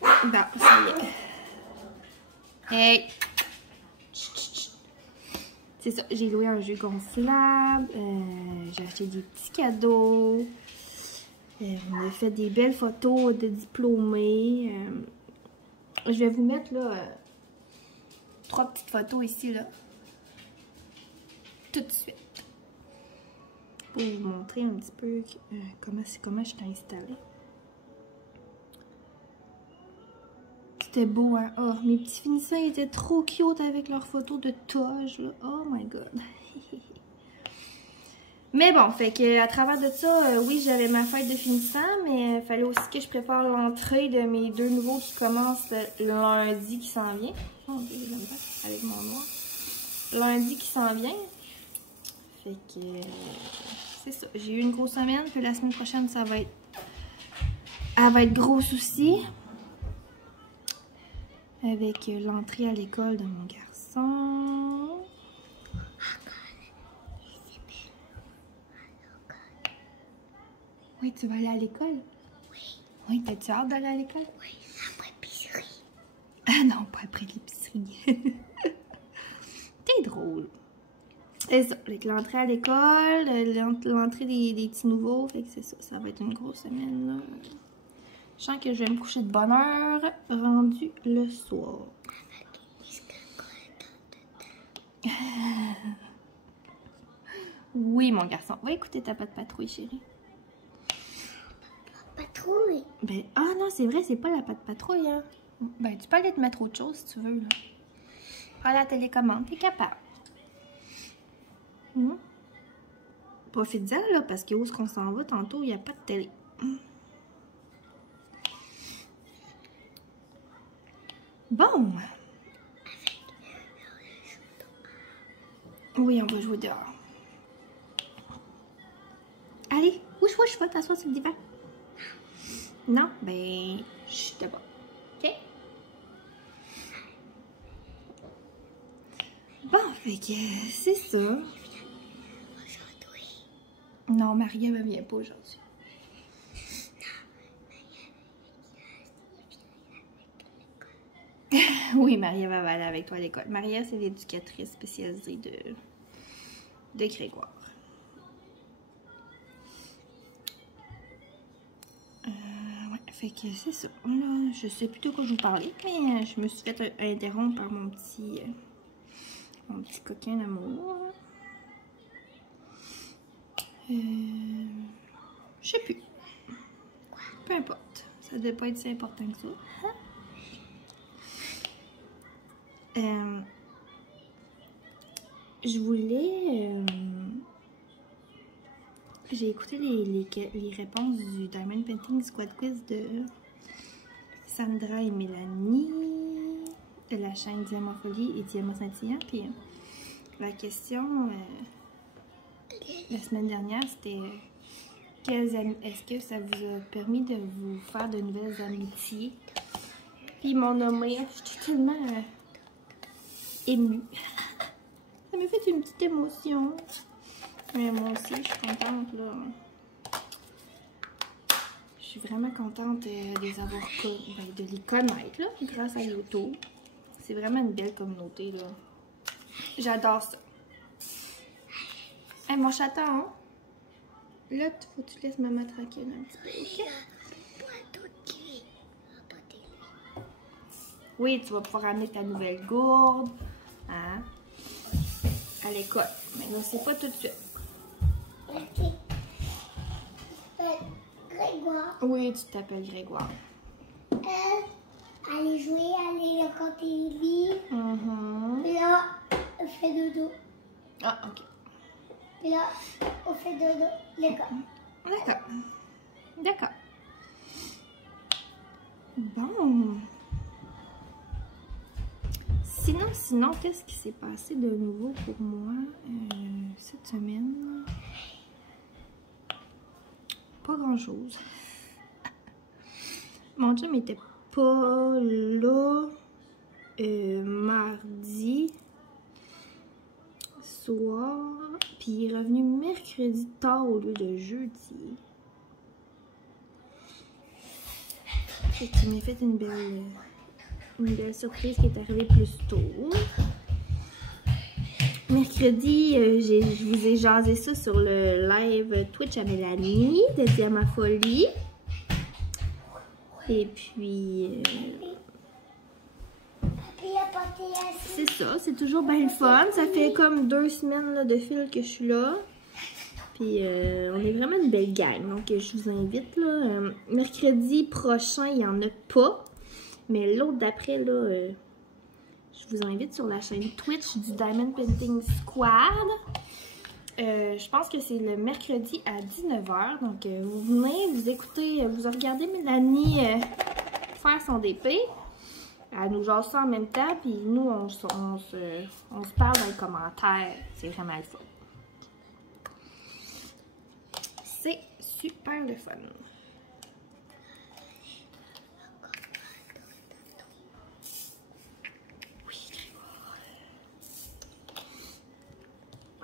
Bon, ça y est. Hey! C'est ça, j'ai loué un jeu gonflable. J'ai acheté des petits cadeaux. On a fait des belles photos de diplômés. Je vais vous mettre là 3 petites photos ici, là. Tout de suite. Pour vous montrer un petit peu comment je suis installée. C'était beau, hein? Oh, mes petits finissants étaient trop cute avec leurs photos de toge, là. Oh my god. Mais bon, fait que à travers de ça, oui, j'avais ma fête de finissant, mais il fallait aussi que je prépare l'entrée de mes 2 nouveaux qui commencent lundi qui s'en vient. Oh, avec mon noir. Lundi qui s'en vient. Fait que c'est ça. J'ai eu une grosse semaine, puis la semaine prochaine, elle va être grosse aussi. Avec l'entrée à l'école de mon garçon. Oui, tu vas aller à l'école? Oui. Oui, t'as-tu hâte d'aller à l'école? Oui, après l'épicerie. Ah non, pas après l'épicerie. T'es drôle. C'est ça, avec l'entrée à l'école, l'entrée des petits nouveaux, fait que c'est ça, ça va être une grosse semaine, là. Je sens que je vais me coucher de bonne heure, rendu le soir. Oui, mon garçon. Va écouter ta patte patrouille, chérie. Patrouille? Ben, ah non, c'est vrai, c'est pas la patte patrouille, hein. Ben, tu peux aller te mettre autre chose si tu veux, là. Prends la télécommande, t'es capable. Profite-en, là, parce que où est-ce qu'on s'en va tantôt, il n'y a pas de télé. Bon. Oui, on va jouer dehors. Allez, wouch, va t'asseoir sur le divan. Non? Ben, chut, d'abord. OK? Bon, fait que c'est ça. Non, Maria ne vient pas aujourd'hui. Oui, Maria va aller avec toi à l'école. Maria, c'est l'éducatrice spécialisée de Grégoire. Ouais, fait que c'est ça. Là, je sais plutôt quoi je vous parlais, mais je me suis fait interrompre par mon petit coquin d'amour. Je sais plus. Peu importe. Ça devait pas être si important que ça. Je voulais... j'ai écouté les réponses du Diamond Painting Squad Quiz de Sandra et Mélanie de la chaîne Diamantfolie et Diamant Scintillant. Puis la question la semaine dernière, c'était est-ce que ça vous a permis de vous faire de nouvelles amitiés? Puis ils m'ont nommé. J'étais tellement émue. Ça m'a fait une petite émotion. Mais moi aussi, je suis contente, là. Je suis vraiment contente de les avoir, de les connaître, là, grâce à YouTube. C'est vraiment une belle communauté, là. J'adore ça. Hey, mon chaton, hein? Là, faut que tu laisses maman tranquille un petit peu, ok? Oui, tu vas pouvoir amener ta nouvelle gourde, hein, à l'école. Mais non, c'est pas tout de suite. Ok. Grégoire. Oui, tu t'appelles Grégoire. Aller jouer, aller raconter les livres. Puis là, on fait dodo. Ah, ok. Puis là, on fait dodo. L'école. D'accord. D'accord. Bon. Sinon, qu'est-ce qui s'est passé de nouveau pour moi cette semaine? Pas grand-chose. Mon chum était pas là mardi soir, puis il est revenu mercredi tard au lieu de jeudi. Fait qu'il m'a fait une belle surprise qui est arrivée plus tôt. Mercredi, je vous ai jasé ça sur le live Twitch à Mélanie de Diamant Folie. Et puis, c'est ça, c'est toujours bien le fun. Ça fait comme 2 semaines là, de fil que je suis là. Puis, on est vraiment une belle gang. Donc, je vous invite. Là, mercredi prochain, il n'y en a pas. Mais l'autre d'après, là, je vous invite sur la chaîne Twitch du Diamond Painting Squad. Je pense que c'est le mercredi à 19 h. Donc, vous venez, vous écoutez, vous regardez Mélanie faire son DP. Elle nous jase ça en même temps. Puis nous, on se parle dans les commentaires. C'est vraiment le fun. C'est super le fun.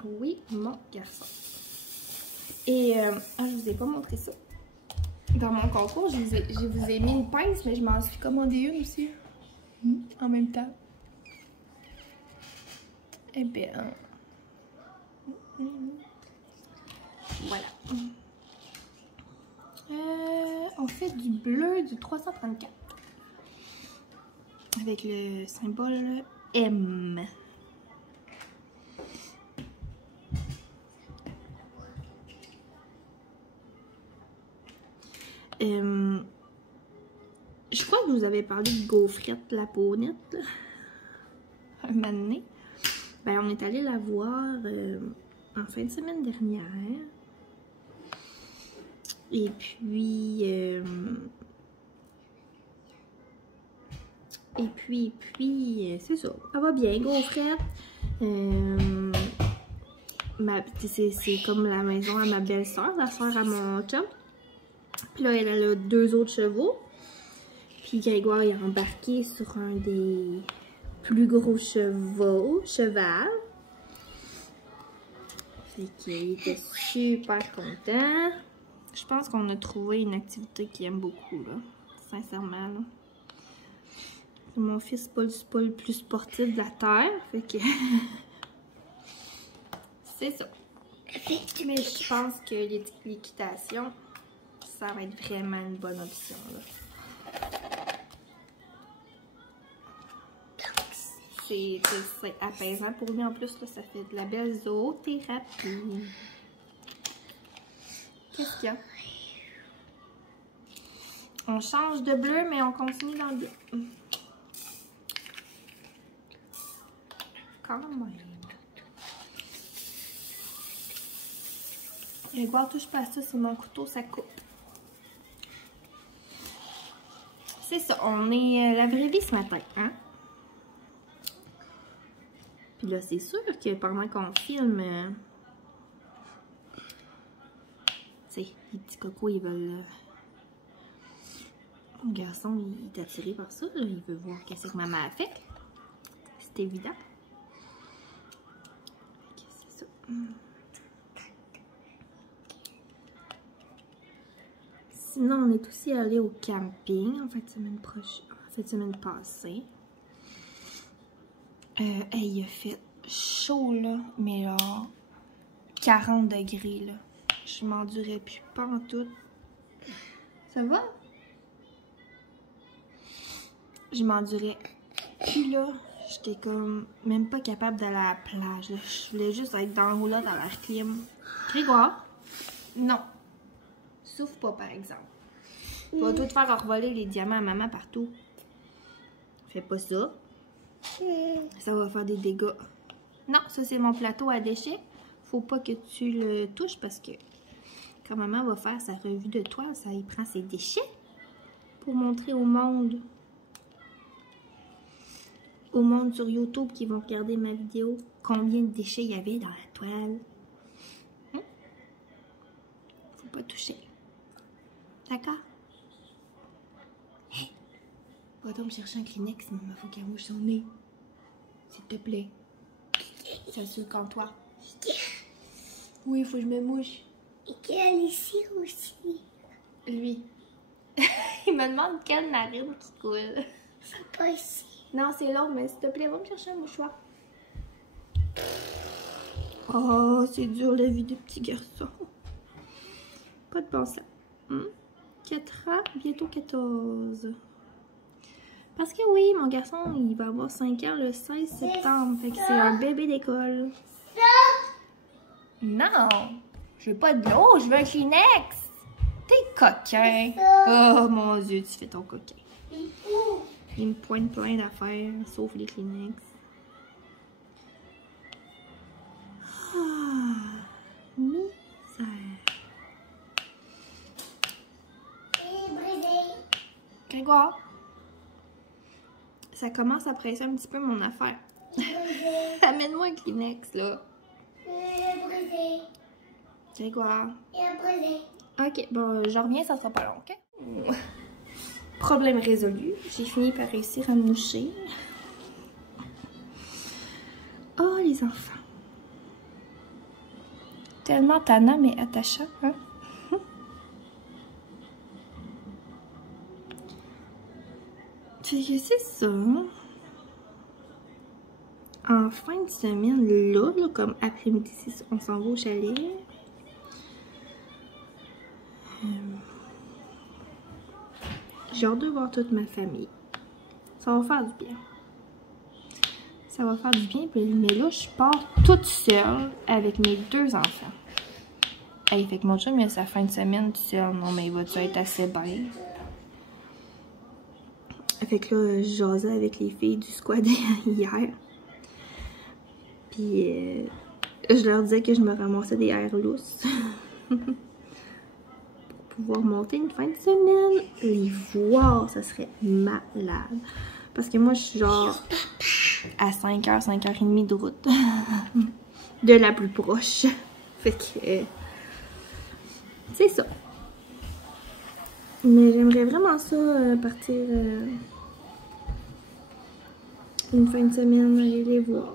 Oui, mon garçon. Et je vous ai pas montré ça. Dans mon concours, je vous ai mis une pince, mais je m'en suis commandé une aussi. En même temps. Et bien. Voilà. On fait du bleu du 334. Avec le symbole M. Je crois que je vous avais parlé de gaufrette la Paunette, un moment donné. Ben, on est allé la voir en fin de semaine dernière. Et puis, c'est ça. Elle va bien, gaufrette. C'est comme la maison à ma belle-sœur, la soeur à mon chum. Puis là, elle a 2 autres chevaux. Puis Grégoire est embarqué sur un des plus gros cheval. Fait qu'il était super content. Je pense qu'on a trouvé une activité qu'il aime beaucoup, là. Sincèrement, là. Mon fils, c'est pas le plus sportif de la terre. Fait que... c'est ça. Mais je pense que l'équitation, ça va être vraiment une bonne option, là. C'est apaisant pour lui en plus, là, ça fait de la belle zoothérapie. Qu'est-ce qu'il y a? On change de bleu, mais on continue dans le bleu. Quand même. Grégoire, touche pas à ça, c'est mon couteau, ça coupe. C'est ça, on est la vraie vie ce matin, hein? Puis là, c'est sûr que pendant qu'on filme, tu sais, les petits cocos, ils veulent... Mon garçon, il est attiré par ça, là. Il veut voir qu'est-ce que maman a fait. C'est évident. C'est ça. Sinon, on est aussi allé au camping en fin de semaine passée. Hey, il a fait chaud, là, mais là, 40 degrés, là. Je m'endurais plus pas en tout. Ça va? Je m'endurais cul, là, j'étais comme même pas capable d'aller à la plage. Là. Je voulais juste être dans le roulotte à l'air clim. Grégoire? Non. Souffle pas, par exemple. Tu vas tout te faire revoler les diamants à maman partout. Fais pas ça. Ça va faire des dégâts. Non, ça c'est mon plateau à déchets. Faut pas que tu le touches parce que quand maman va faire sa revue de toile, ça y prend ses déchets pour montrer au monde sur YouTube qui vont regarder ma vidéo combien de déchets il y avait dans la toile. Faut pas toucher. D'accord? Hey! Va donc me chercher un Kleenex, maman, faut qu'elle mouche son nez. S'il te plaît. Ça se quand toi. Oui, faut que je me mouche. Et quelle ici aussi. Lui. Il me demande quelle narine qui coule. C'est pas ici. Non, c'est long, mais s'il te plaît, va me chercher un mouchoir. Oh, c'est dur la vie de petit garçon. Pas de bon sens. 4 ans, bientôt 14. Parce que oui, mon garçon, il va avoir 5 ans le 16 septembre. Fait que c'est un bébé d'école. Non! Je veux pas de l'eau, je veux un Kleenex! T'es coquin! Oh mon Dieu, tu fais ton coquin. Il me pointe plein d'affaires, sauf les Kleenex. Ah, misère. Grégoire, ça commence à presser un petit peu mon affaire. Amène-moi un Kleenex, là. Grégoire. Ok, bon, je reviens, ça sera pas long, ok? Problème résolu. J'ai fini par réussir à me moucher. Oh, les enfants. Tellement tannant, mais attachant, hein? Fait que c'est ça. En fin de semaine, là comme après-midi, on s'en va au chalet. J'ai hâte de voir toute ma famille. Ça va faire du bien. Ça va faire du bien, mais là, je pars toute seule avec mes 2 enfants. Hey, fait que mon chum, il a sa fin de semaine tout seul. Non, mais il va-tu être assez bien? Fait que là, je jasais avec les filles du squad hier. Puis, je leur disais que je me ramassais des airs lousses. Pouvoir monter une fin de semaine, les voir, ça serait malade. Parce que moi, je suis genre à 5h, 5h30 de route. De la plus proche. Fait que c'est ça. Mais j'aimerais vraiment ça, partir une fin de semaine, aller les voir.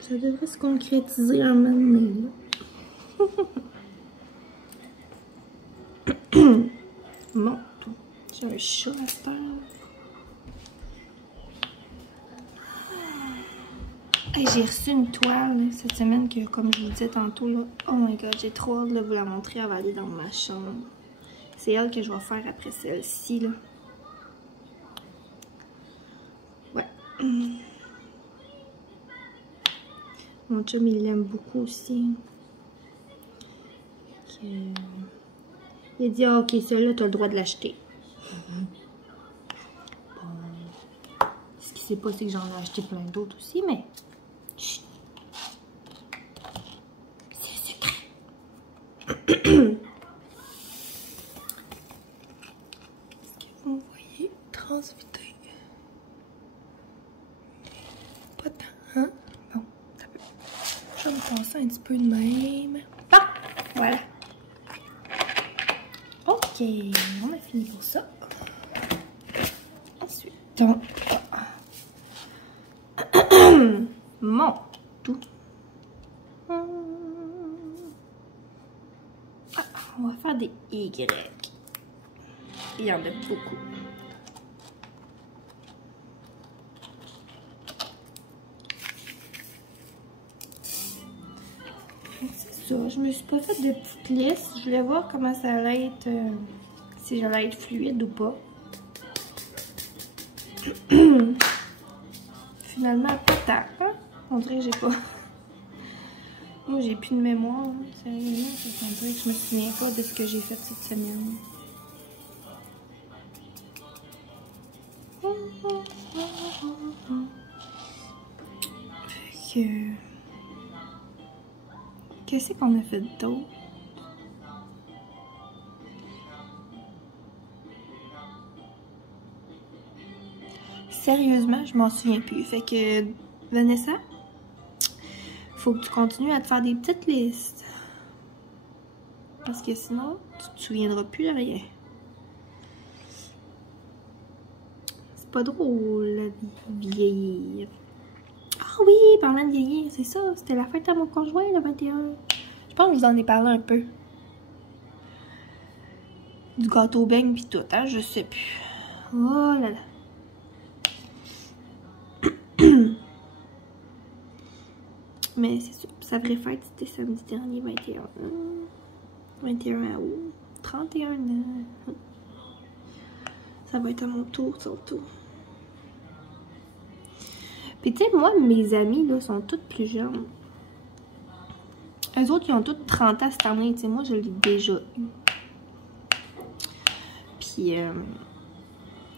Ça devrait se concrétiser un moment donné. Bon, j'ai un chat à cette heure. Hey, j'ai reçu une toile cette semaine que, comme je vous disais tantôt, là, oh my god, j'ai trop hâte de vous la montrer. Elle va aller dans ma chambre. C'est elle que je vais faire après celle-ci, là. Ouais. Mon chum, il l'aime beaucoup aussi. Il a dit, ah, ok, celle-là, tu as le droit de l'acheter. Bon. Ce qui sait pas, c'est que j'en ai acheté plein d'autres aussi, mais... Chut. C'est secret. Est-ce que vous me voyez transvité? Pas tant, hein? Bon, ça peut. Je vais me passer un petit peu de même. Ah! Voilà. Ok, on a fini pour ça. Ensuite, mon tout. Ah, on va faire des Y. Il y en a beaucoup. C'est ça, je me suis pas fait de petites listes. Je voulais voir comment ça allait être si j'allais être fluide ou pas. Finalement, pas tant. Hein? On dirait que j'ai pas... Moi, j'ai plus de mémoire. Hein. Sérieusement, on dirait que je me souviens pas de ce que j'ai fait cette semaine. Fait que... Qu'est-ce qu'on a fait d'autre? Sérieusement, je m'en souviens plus. Fait que, Vanessa, faut que tu continues à te faire des petites listes. Parce que sinon, tu te souviendras plus de rien. C'est pas drôle, la vieillir. Ah oui, parlant de vieillir, c'est ça. C'était la fête à mon conjoint, le 21. Je pense que je vous en ai parlé un peu. Du gâteau beigne pis tout, hein, je sais plus. Oh là là. Mais c'est sûr, sa vraie fête, c'était samedi dernier, 21 août. 31 ans. Ça va être à mon tour, surtout. Puis tu sais, moi, mes amis, là, sont toutes plus jeunes. Eux autres, ils ont toutes 30 ans cette année, tu sais, moi, je l'ai déjà eu. Puis, là,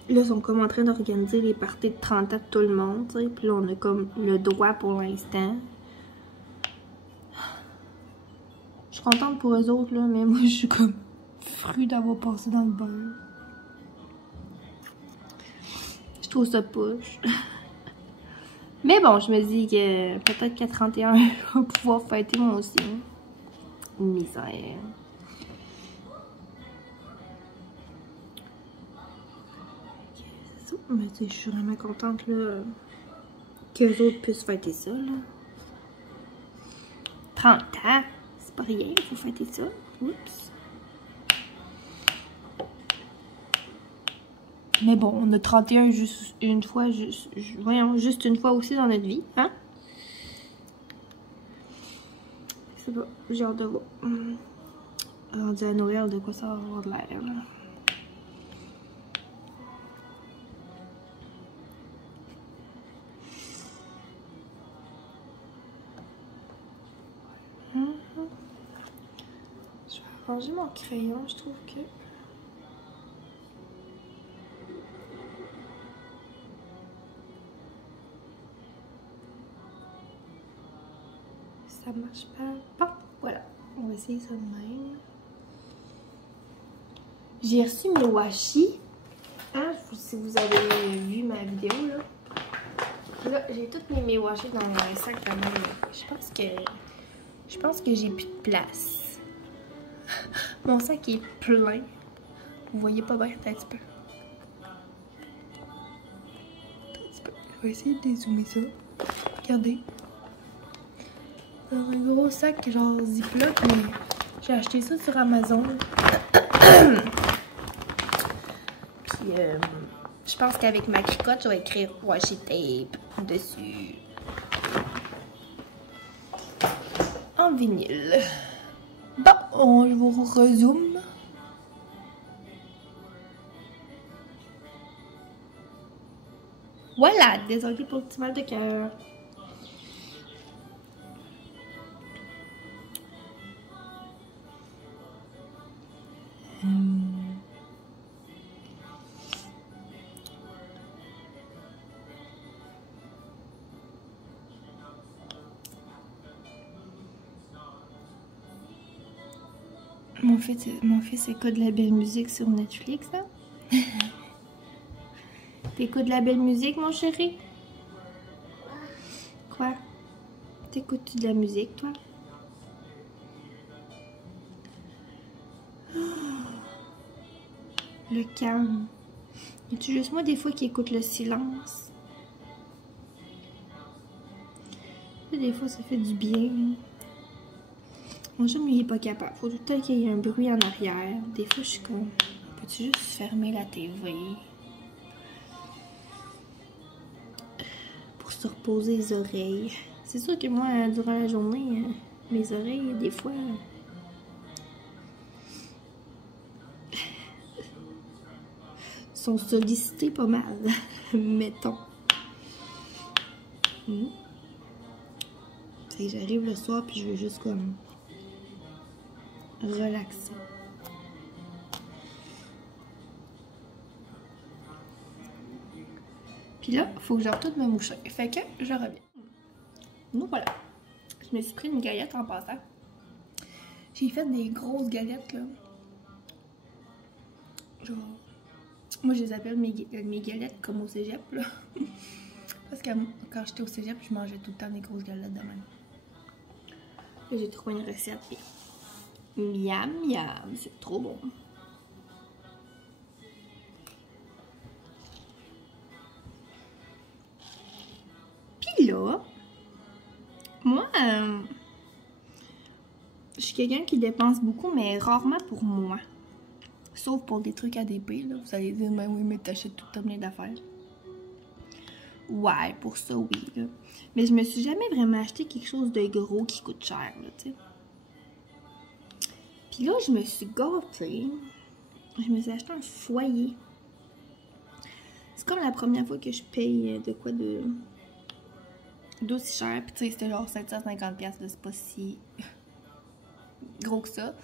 ils sont comme en train d'organiser les parties de 30 ans de tout le monde, tu sais. Puis là, on a comme le droit pour l'instant. Je suis contente pour eux autres, là, mais moi, je suis comme fruit d'avoir passé dans le beurre. Je trouve ça push. Mais bon, je me dis que peut-être qu'à 31, je vais pouvoir fêter moi aussi. Misère. C'est ça. Mais tu sais, je suis vraiment contente, là, qu'eux autres puissent fêter ça, là. 30 ans, c'est pas rien, il faut fêter ça. Oups. Mais bon, on a 31 juste une fois, voyons, juste une fois aussi dans notre vie, hein? C'est pas, j'ai hâte de voir. Rendu à Noël, de quoi ça va avoir de l'air, là. Je vais arranger mon crayon, je trouve que... Ça marche pas. Bon, voilà. On va essayer ça de même. J'ai reçu mes washi. Hein, si vous avez vu ma vidéo, là. Là, j'ai toutes mes washi dans un sac à main. Je pense que j'ai plus de place. Mon sac est plein. Vous voyez pas bien, un petit peu. On va essayer de dézoomer ça. Regardez. Dans un gros sac genre Ziploc, mais j'ai acheté ça sur Amazon. Puis je pense qu'avec ma clicotte, je vais écrire washi tape dessus. En vinyle. Bon, je vous rezoome. Voilà, désolé pour le petit mal de cœur. Mon fils écoute de la belle musique sur Netflix, hein? T'écoutes de la belle musique, mon chéri? Quoi? T'écoutes-tu de la musique, toi? Le calme. Y a-tu juste moi des fois qui écoute le silence? Des fois ça fait du bien. Mon chum il est pas capable. Faut tout le temps qu'il y ait un bruit en arrière. Des fois je suis comme, peux-tu juste fermer la TV? Pour se reposer les oreilles. C'est sûr que moi, durant la journée, mes oreilles, des fois... sont sollicités pas mal, mettons. Fait que j'arrive le soir puis je veux juste comme relaxer. Puis là, faut que je retourne me moucher. Fait que je reviens. Nous voilà. Je me suis pris une galette en passant. J'ai fait des grosses galettes là. Genre, moi je les appelle mes galettes comme au cégep là. Parce que quand j'étais au cégep, je mangeais tout le temps des grosses galettes de même. Là, j'ai trouvé une recette. Miam miam, c'est trop bon. Puis là, moi, je suis quelqu'un qui dépense beaucoup, mais rarement pour moi. Sauf pour des trucs ADP, là. Vous allez dire, mais oui, mais t'achètes tout plein d'affaires. Ouais, pour ça, oui, là. Mais je me suis jamais vraiment acheté quelque chose de gros qui coûte cher, là, tu sais. Puis là, je me suis gâtée. Je me suis acheté un foyer. C'est comme la première fois que je paye de quoi d'aussi cher. Puis tu sais, c'était genre 750$, là, c'est pas si gros que ça.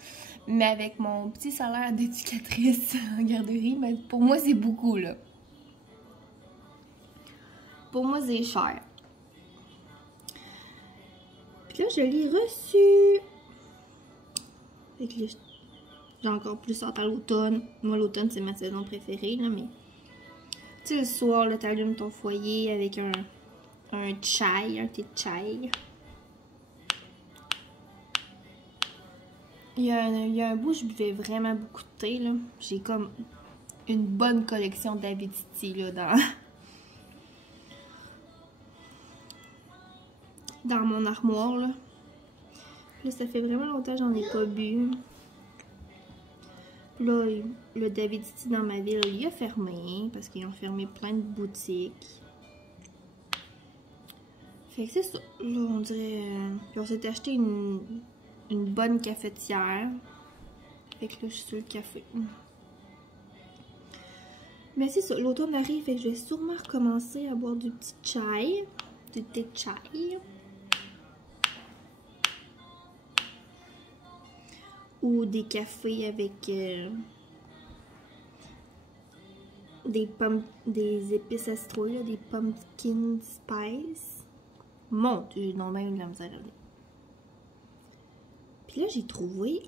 Mais avec mon petit salaire d'éducatrice en garderie, mais pour moi, c'est beaucoup, là. Pour moi, c'est cher. Puis là, je l'ai reçu. Fait que j'ai encore plus hâte à l'automne. Moi, l'automne, c'est ma saison préférée, là, mais... Tu sais, le soir, là, t'allumes ton foyer avec un chai, un thé de chai. Il y a un bout, je buvais vraiment beaucoup de thé, là. J'ai comme une bonne collection d'Avidity, là, dans mon armoire, là. Là, ça fait vraiment longtemps que j'en ai pas bu. Puis là, le Davidity dans ma ville, il a fermé, parce qu'ils ont fermé plein de boutiques. Fait que c'est ça. Là, on dirait... Puis on s'est acheté une bonne cafetière. Fait que là, je suis sur le café. Mais c'est ça, l'automne arrive, fait que je vais sûrement recommencer à boire du petit chai. Du thé de chai. Ou des cafés avec des épices à citrouille, là, des pumpkin spice. Mon Dieu, non, même de la misère à dire. Puis là, j'ai trouvé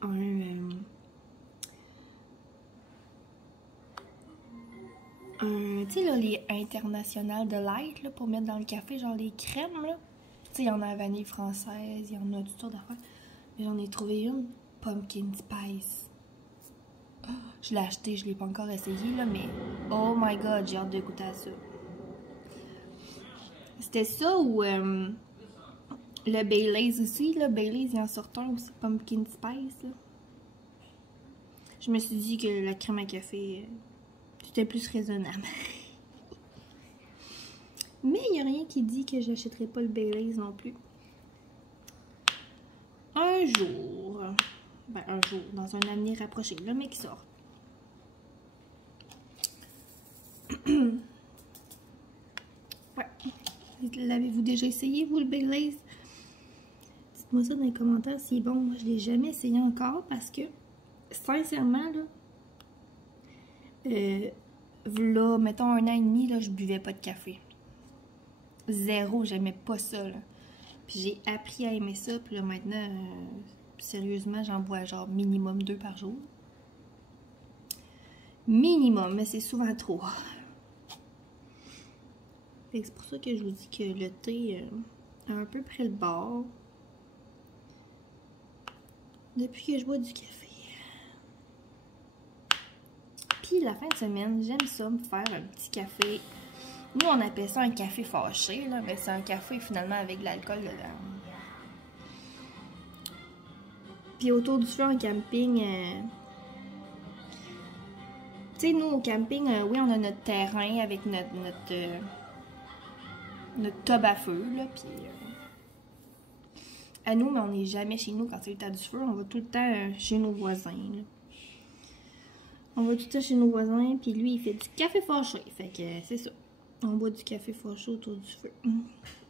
tu sais, là, les internationales de light, là, pour mettre dans le café, genre les crèmes, là. Tu sais, il y en a à vanille française, il y en a toutes sortes d'affaires. Mais j'en ai trouvé une. Pumpkin Spice. Oh, je l'ai acheté, je l'ai pas encore essayé, là, mais oh my god, j'ai hâte de goûter à ça. C'était ça ou le Baileys aussi, là. Baileys, il en sort un aussi, Pumpkin Spice, là. Je me suis dit que la crème à café, c'était plus raisonnable. Mais il n'y a rien qui dit que j'achèterai pas le Baileys non plus. Un jour... Ben, un jour, dans un avenir rapproché, là, mais qui sort. Ouais. L'avez-vous déjà essayé, vous, le Baileys? Dites-moi ça dans les commentaires si bon. Moi, je l'ai jamais essayé encore parce que, sincèrement, là, là, mettons 1 an et demi, là, je buvais pas de café. Zéro, j'aimais pas ça, là. Puis j'ai appris à aimer ça, puis là, maintenant... sérieusement, j'en bois genre minimum 2 par jour. Minimum, mais c'est souvent trop. C'est pour ça que je vous dis que le thé a un peu pris le bord. Depuis que je bois du café. Puis la fin de semaine, j'aime ça, me faire un petit café. Nous, on appelle ça un café fâché, là, mais c'est un café finalement avec de l'alcool dedans. Puis autour du feu en camping, tu sais, nous au camping, oui, on a notre terrain avec notre tub à feu, là, puis à nous, mais on n'est jamais chez nous quand c'est le temps du feu, on va tout le temps chez nos voisins, là. On va tout ça chez nos voisins, puis lui, il fait du café fâché. Fait que c'est ça. On boit du café fâché autour du feu.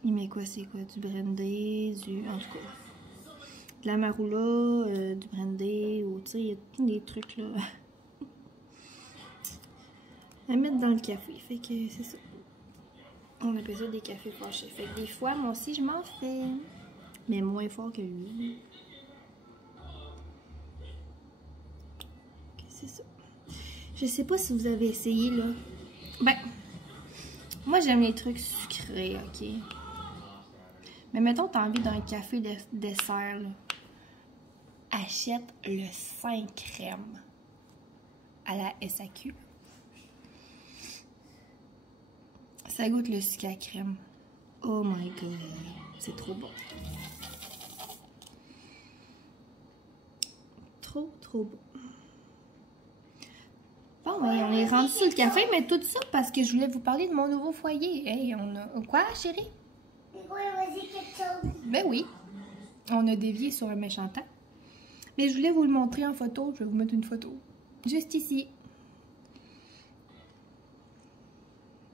Il met quoi, c'est quoi? Du brandy, en tout cas, de la maroula, du brandy, ou tu sais, il y a tous des trucs là à mettre dans le café. Fait que c'est ça. On appelle ça des cafés fâchés. Fait que des fois, moi aussi, je m'en fais. Mais moins fort que lui. C'est ça. Je sais pas si vous avez essayé, là. Ben, moi, j'aime les trucs sucrés, ok? Mais mettons, t'as envie d'un café de dessert, là. Achète le 5 crème à la SAQ. Ça goûte le sucre à crème. Oh my god, c'est trop bon. Trop, trop bon. Bon, ben, on est rendu sur le café, mais tout ça parce que je voulais vous parler de mon nouveau foyer. Hey, on a... Quoi, chérie? Vas-y, quelque chose. Ben oui. On a dévié sur un méchant temps. Mais je voulais vous le montrer en photo. Je vais vous mettre une photo. Juste ici.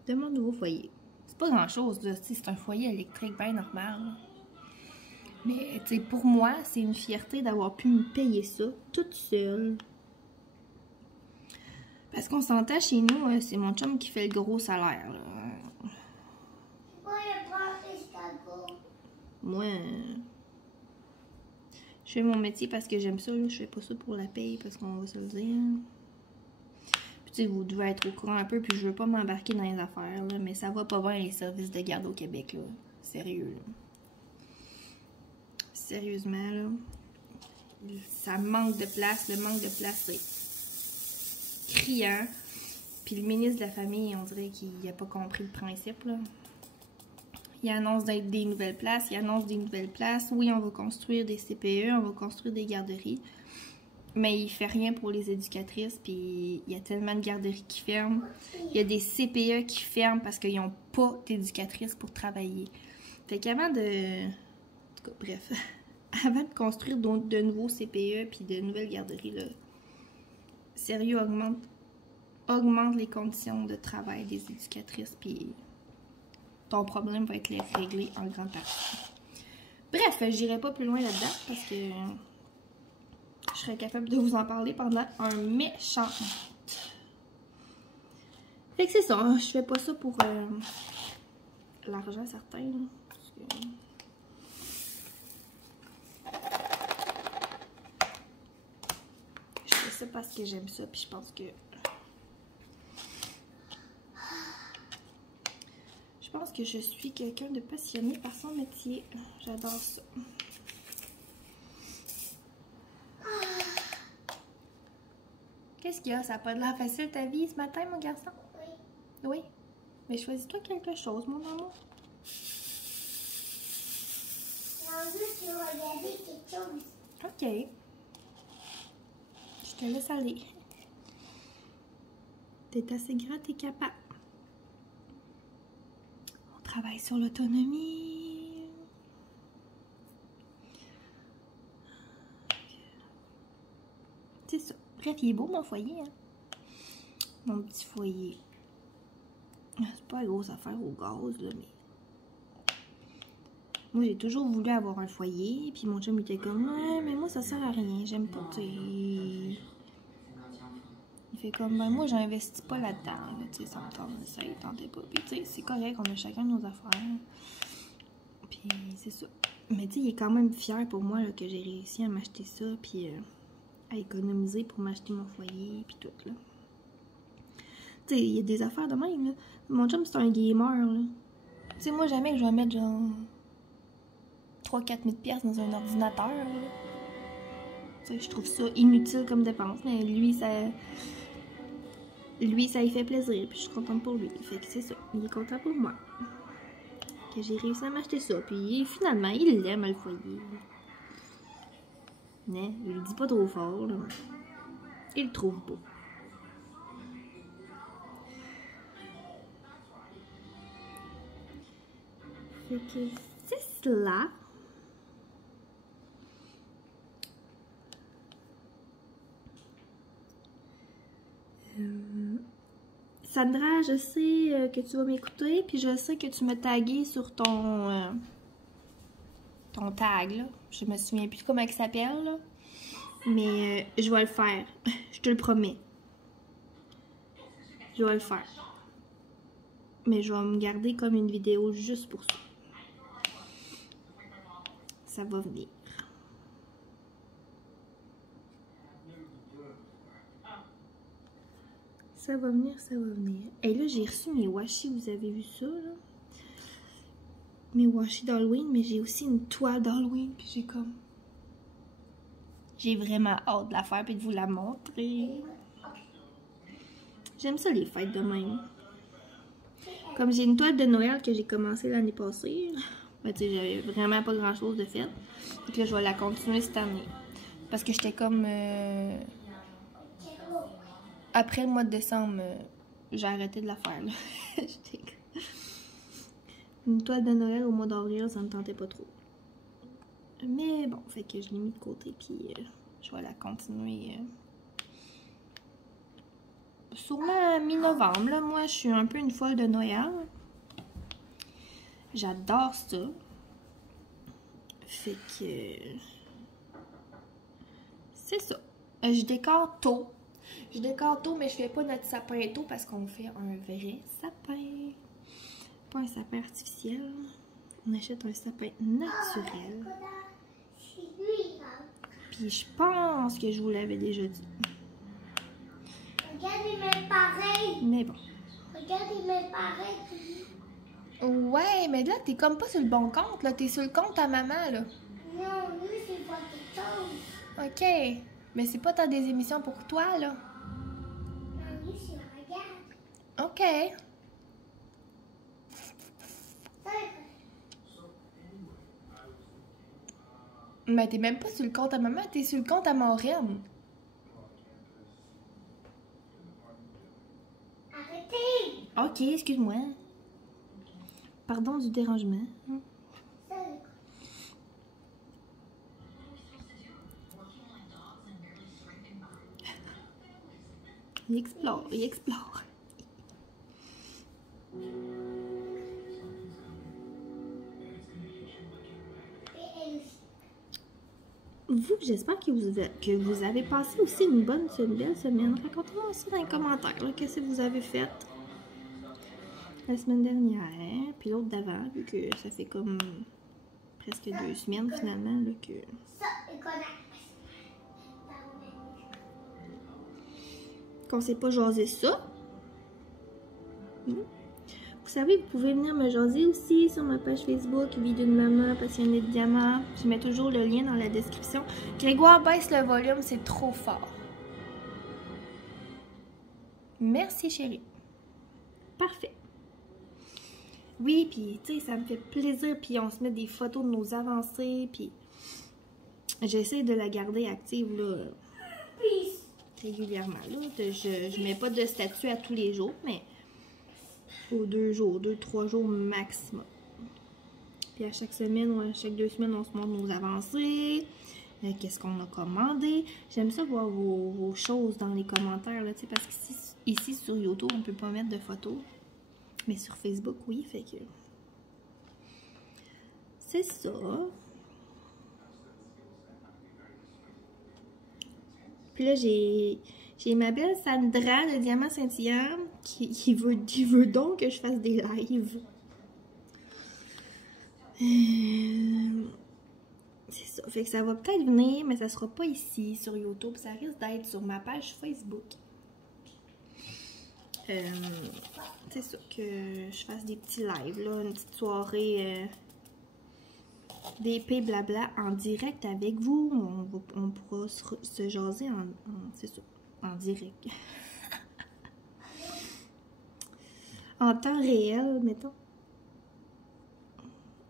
De mon nouveau foyer. C'est pas grand-chose, là. C'est un foyer électrique bien normal. Mais, tu sais, pour moi, c'est une fierté d'avoir pu me payer ça toute seule. Parce qu'on s'entend chez nous, c'est mon chum qui fait le gros salaire, là. Moi, je fais mon métier parce que j'aime ça, là. Je fais pas ça pour la paye, parce qu'on va se le dire. Puis, tu sais, vous devez être au courant un peu, puis je veux pas m'embarquer dans les affaires, là. Mais ça va pas bien, les services de garde au Québec, là. Sérieux, là. Sérieusement, là. Ça manque de place. Le manque de place, c'est criant. Puis le ministre de la Famille, on dirait qu'il n'a pas compris le principe, là. Il annonce des nouvelles places, il annonce des nouvelles places. Oui, on va construire des CPE, on va construire des garderies. Mais il fait rien pour les éducatrices, puis il y a tellement de garderies qui ferment. Il y a des CPE qui ferment parce qu'ils n'ont pas d'éducatrices pour travailler. Fait qu'avant de... En tout cas, bref. Avant de construire de nouveaux CPE puis de nouvelles garderies, là, sérieux, augmente les conditions de travail des éducatrices, puis ton problème va être réglé en grande partie. Bref, j'irai pas plus loin là-dedans parce que je serais capable de vous en parler pendant un méchant. Fait que c'est ça, je fais pas ça pour l'argent certain, là, parce que... Je fais ça parce que j'aime ça, puis je pense que... Je pense que je suis quelqu'un de passionné par son métier. J'adore ça. Qu'est-ce qu'il y a? Ça n'a pas de l'air facile ta vie ce matin, mon garçon? Oui. Oui? Mais choisis-toi quelque chose, mon amour. Non, juste tu regarder quelque chose. OK. Je te laisse aller. T'es assez grand, t'es capable. On travaille sur l'autonomie. C'est ça. Bref, il est beau mon foyer, hein? Mon petit foyer. C'est pas la grosse affaire au gaz, là, mais... Moi, j'ai toujours voulu avoir un foyer, puis mon chum était comme, ouais, mais moi, ça sert à rien, j'aime pas, tu sais. Il fait comme, ben, moi, j'investis pas là-dedans, tu sais, ça me tentait pas. Puis, tu sais, c'est correct, on a chacun nos affaires. Puis, c'est ça. Mais, tu sais, il est quand même fier pour moi, là, que j'ai réussi à m'acheter ça, puis à économiser pour m'acheter mon foyer, puis tout, là. Tu sais, il y a des affaires de même, là. Mon chum, c'est un gamer, là. Tu sais, moi, jamais que je vais mettre, genre... 3-4 000 $ dans un ordinateur, là. Tu sais, je trouve ça inutile comme dépense, mais lui, ça lui fait plaisir, puis je suis contente pour lui. Fait que c'est ça, il est content pour moi. Que j'ai réussi à m'acheter ça, puis finalement, il l'aime, le foyer. Mais, je le dis pas trop fort, là. Il le trouve beau. Fait que c'est cela. Sandra, je sais que tu vas m'écouter, puis je sais que tu m'as tagué sur ton tag, là. Je me souviens plus comment il s'appelle, là. Mais je vais le faire. Je te le promets. Je vais le faire. Mais je vais me garder comme une vidéo juste pour ça. Ça va venir. Ça va venir, ça va venir. Et là, j'ai reçu mes washi, vous avez vu ça, là? Mes washi d'Halloween, mais j'ai aussi une toile d'Halloween, puis j'ai comme... J'ai vraiment hâte de la faire et de vous la montrer. J'aime ça les fêtes de même. Comme j'ai une toile de Noël que j'ai commencé l'année passée, ben, tu sais, j'avais vraiment pas grand chose de fait. Donc là, je vais la continuer cette année. Parce que j'étais comme... Après le mois de décembre, j'ai arrêté de la faire. J'étais comme... Une toile de Noël au mois d'avril, ça me tentait pas trop. Mais bon, fait que je l'ai mis de côté, puis je vais la continuer. Sûrement mi-novembre, là. Moi, je suis un peu une folle de Noël. J'adore ça. Fait que... C'est ça. Je décore tôt. Je décore tôt, mais je fais pas notre sapin tôt parce qu'on fait un vrai sapin. Pas un sapin artificiel. On achète un sapin naturel. Puis je pense que je vous l'avais déjà dit. Regarde, il met pareil. Mais bon. Regarde, il met pareil. Ouais, mais là, t'es comme pas sur le bon compte, là. T'es sur le compte à maman, là. Non, lui, c'est pas quelque chose. OK. Mais c'est pas tant des émissions pour toi, là. Non, lui, c'est regarde. OK. Mais t'es même pas sur le compte à maman, t'es sur le compte à mon reine. Arrêtez. OK, excuse-moi. Pardon du dérangement. Il explore, il explore. Vous, j'espère que vous avez passé aussi une belle semaine. Racontez-moi aussi dans les commentaires, là, qu'est-ce que vous avez fait la semaine dernière, puis l'autre d'avant, vu que ça fait comme presque 2 semaines finalement, là, que... Qu'on s'est pas jasé ça. Vous savez, vous pouvez venir me jaser aussi sur ma page Facebook, Vie d'une maman passionnée de diamants. Je mets toujours le lien dans la description. Grégoire, baisse le volume, c'est trop fort. Merci, chérie. Parfait. Oui, puis tu sais, ça me fait plaisir, puis on se met des photos de nos avancées, puis j'essaie de la garder active, là, régulièrement, là. Je mets pas de statut à tous les jours, mais... aux 2 jours, 2-3 jours maximum. Puis à chaque semaine ou à chaque 2 semaines, on se montre nos avancées. Qu'est-ce qu'on a commandé. J'aime ça voir vos choses dans les commentaires, là, parce qu'ici sur YouTube, on peut pas mettre de photos. Mais sur Facebook, oui, fait que... C'est ça. Puis là, j'ai ma belle Sandra de Diamant Scintillant qui veut donc que je fasse des lives. C'est ça. Fait que ça va peut-être venir, mais ça sera pas ici sur YouTube. Ça risque d'être sur ma page Facebook. C'est ça, que je fasse des petits lives, là, une petite soirée d'épée blabla en direct avec vous. On pourra se jaser c'est ça, en direct. En temps réel, mettons.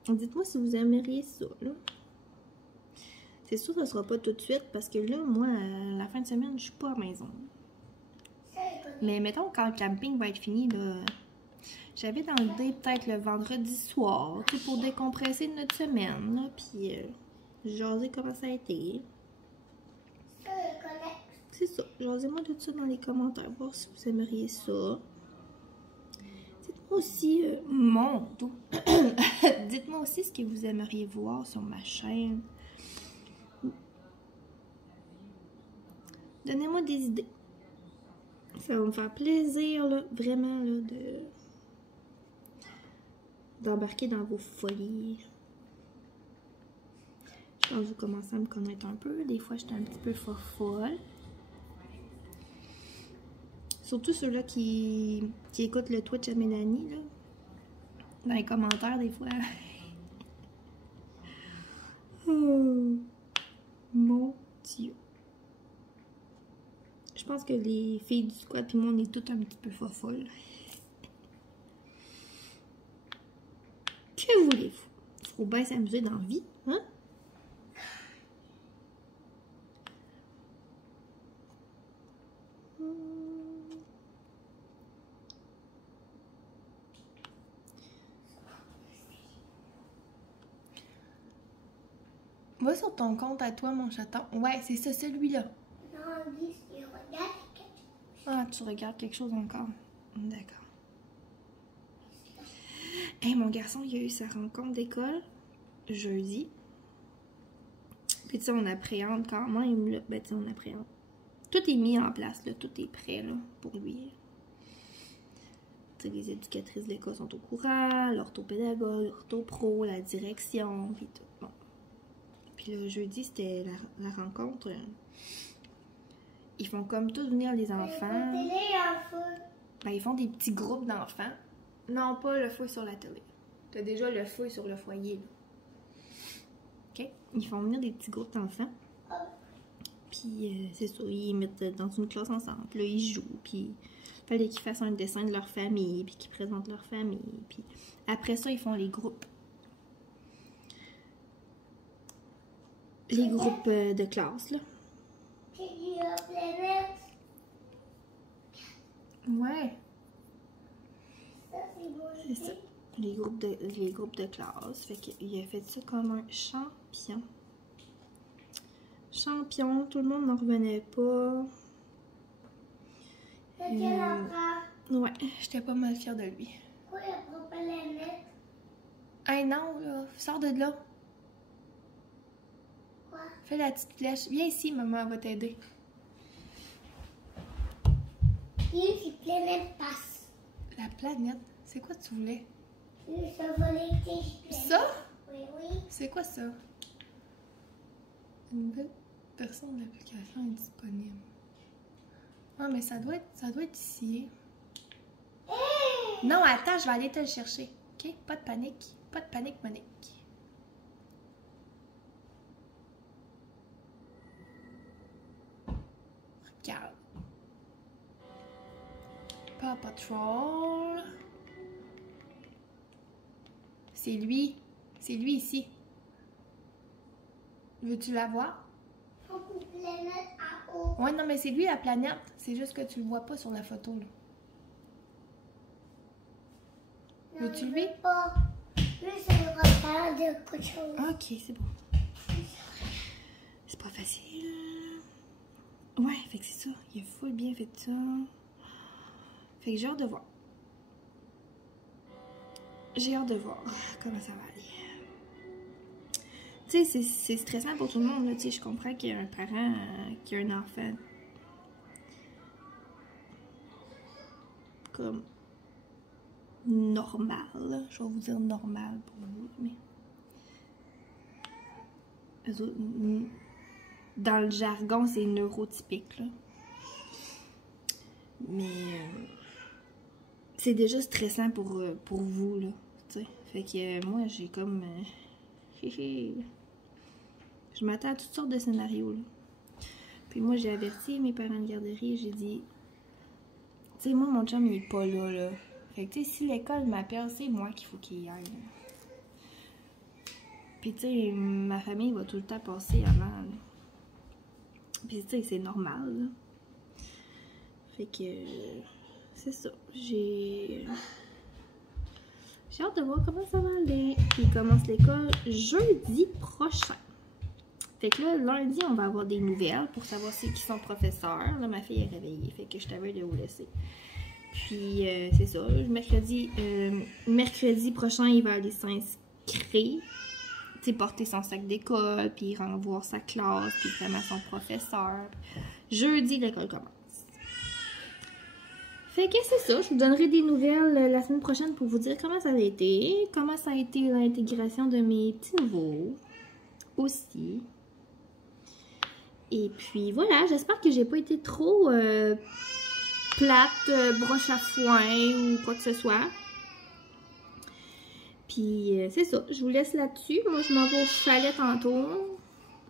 Dites-moi si vous aimeriez ça, là. C'est sûr que ça sera pas tout de suite parce que là, moi, la fin de semaine, je suis pas à la maison. Mais mettons, quand le camping va être fini, là, j'avais dans l'idée peut-être le vendredi soir, tu sais, pour décompresser de notre semaine, là, puis jaser comment ça a été. c'est ça. Jasez-moi de ça dans les commentaires, voir si vous aimeriez ça. Dites-moi aussi, dites-moi aussi ce que vous aimeriez voir sur ma chaîne. Donnez-moi des idées. Ça va me faire plaisir, là, vraiment, là, d'embarquer dans vos folies. Je pense que vous commencez à me connaître un peu. Des fois, j'étais un petit peu folle. Surtout ceux-là qui écoutent le Twitch à Mélanie, là. Dans les commentaires, des fois. Oh, mon Dieu. Je pense que les filles du squat puis moi, on est toutes un petit peu folles. Que voulez-vous? Faut bien s'amuser dans la vie, hein? Va sur ton compte à toi, mon chaton. Ouais, c'est ça, celui-là. Non, dis, je regarde quelque chose. Ah, tu regardes quelque chose encore. D'accord. Hey, mon garçon, il a eu sa rencontre d'école jeudi. Puis tu sais, on appréhende quand même, là. Ben, tu sais, on appréhende. Tout est mis en place, là. Tout est prêt, là, pour lui. Tu sais, les éducatrices de l'école sont au courant, l'orthopédagogue, l'orthopro, la direction, puis tout. Bon. Puis le jeudi, c'était la rencontre. Ils font comme tous venir les enfants. Ben, ils font des petits groupes d'enfants. Non, pas le feu sur la télé. T'as déjà le feu sur le foyer, là. OK? Ils font venir des petits groupes d'enfants. Puis, c'est ça, ils mettent dans une classe ensemble. Puis là, ils jouent. Puis, il fallait qu'ils fassent un dessin de leur famille. Puis qu'ils présentent leur famille. Puis, après ça, ils font les groupes. Les groupes de classe, là. Ouais. C'est ça. Les groupes de classe. Fait qu'il a fait ça comme un champion. Champion, tout le monde n'en revenait pas. Ouais, j'étais pas mal fière de lui. Pourquoi il prend pas les lettres? Hey non, là, sors de là. Quoi? Fais la petite flèche. Viens ici, maman va t'aider. Si planète passe. La planète? C'est quoi tu voulais? Ça? Oui, oui. C'est quoi ça? Une nouvelle version de l'application est disponible. Ah, mais ça doit être ici. Hey! Non, attends, je vais aller te le chercher. OK? Pas de panique. Pas de panique, Monique. Regarde. Paw Patrol. C'est lui. C'est lui ici. Veux-tu la voir? Une planète à eau. Ouais, non, mais c'est lui la planète. C'est juste que tu le vois pas sur la photo, là. Veux-tu lui? Pas. Lui, ça me rappelle de quelque chose. Ok, c'est bon. C'est pas facile. Ouais, fait que c'est ça. Il est full bien fait ça. Fait que j'ai hâte de voir. J'ai hâte de voir comment ça va aller. Tu sais, c'est stressant pour tout le monde, là. Tu sais, je comprends qu'il y a un parent qui a un enfant. Comme normal, là. Je vais vous dire normal pour vous, mais eux autres, dans le jargon, c'est neurotypique, là. Mais c'est déjà stressant pour vous, là. Tu sais. Fait que moi, j'ai comme... je m'attends à toutes sortes de scénarios, là. Puis moi, j'ai averti mes parents de garderie, j'ai dit... Tu sais, moi, mon chum, il est pas là, là. Fait que, tu sais, si l'école m'appelle, c'est moi qu'il faut qu'il y aille, là. Puis, tu sais, ma famille va tout le temps passer avant, là. Puis, tu sais, c'est normal, là. Fait que... c'est ça. J'ai hâte de voir comment ça va aller. Puis, il commence l'école jeudi prochain. Fait que là, lundi, on va avoir des nouvelles pour savoir c'est qui sont professeurs. Là, ma fille est réveillée, fait que je t'avais de vous laisser. Puis, c'est ça. Mercredi prochain, il va aller s'inscrire. Tu sais, porter son sac d'école, puis renvoyer sa classe, puis vraiment son professeur. Jeudi, l'école commence. Fait que c'est ça. Je vous donnerai des nouvelles la semaine prochaine pour vous dire comment ça a été. Comment ça a été l'intégration de mes petits nouveaux aussi. Et puis voilà, j'espère que j'ai pas été trop plate, broche à foin ou quoi que ce soit. Puis c'est ça, je vous laisse là-dessus. Moi, je m'en vais au chalet tantôt,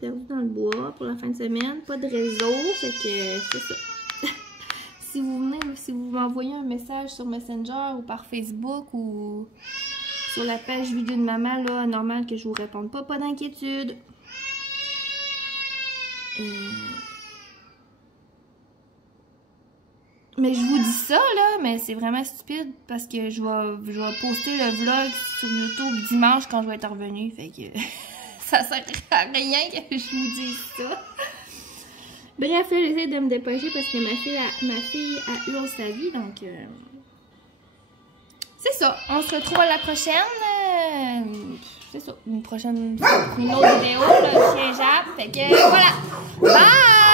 perdu dans le bois pour la fin de semaine. Pas de réseau, fait que c'est ça. Si vous m'envoyez un message sur Messenger ou par Facebook ou sur la page vidéo de maman, là, normal que je vous réponde pas d'inquiétude. Mais je vous dis ça, là, mais c'est vraiment stupide parce que je vais poster le vlog sur YouTube dimanche quand je vais être revenue. Fait que ça sert à rien que je vous dise ça. Bref, là, j'essaie de me dépêcher parce que ma fille a hurle sa vie, donc... C'est ça, on se retrouve à la prochaine. C'est ça, une autre vidéo, là, chez Jap. Fait que voilà, bye!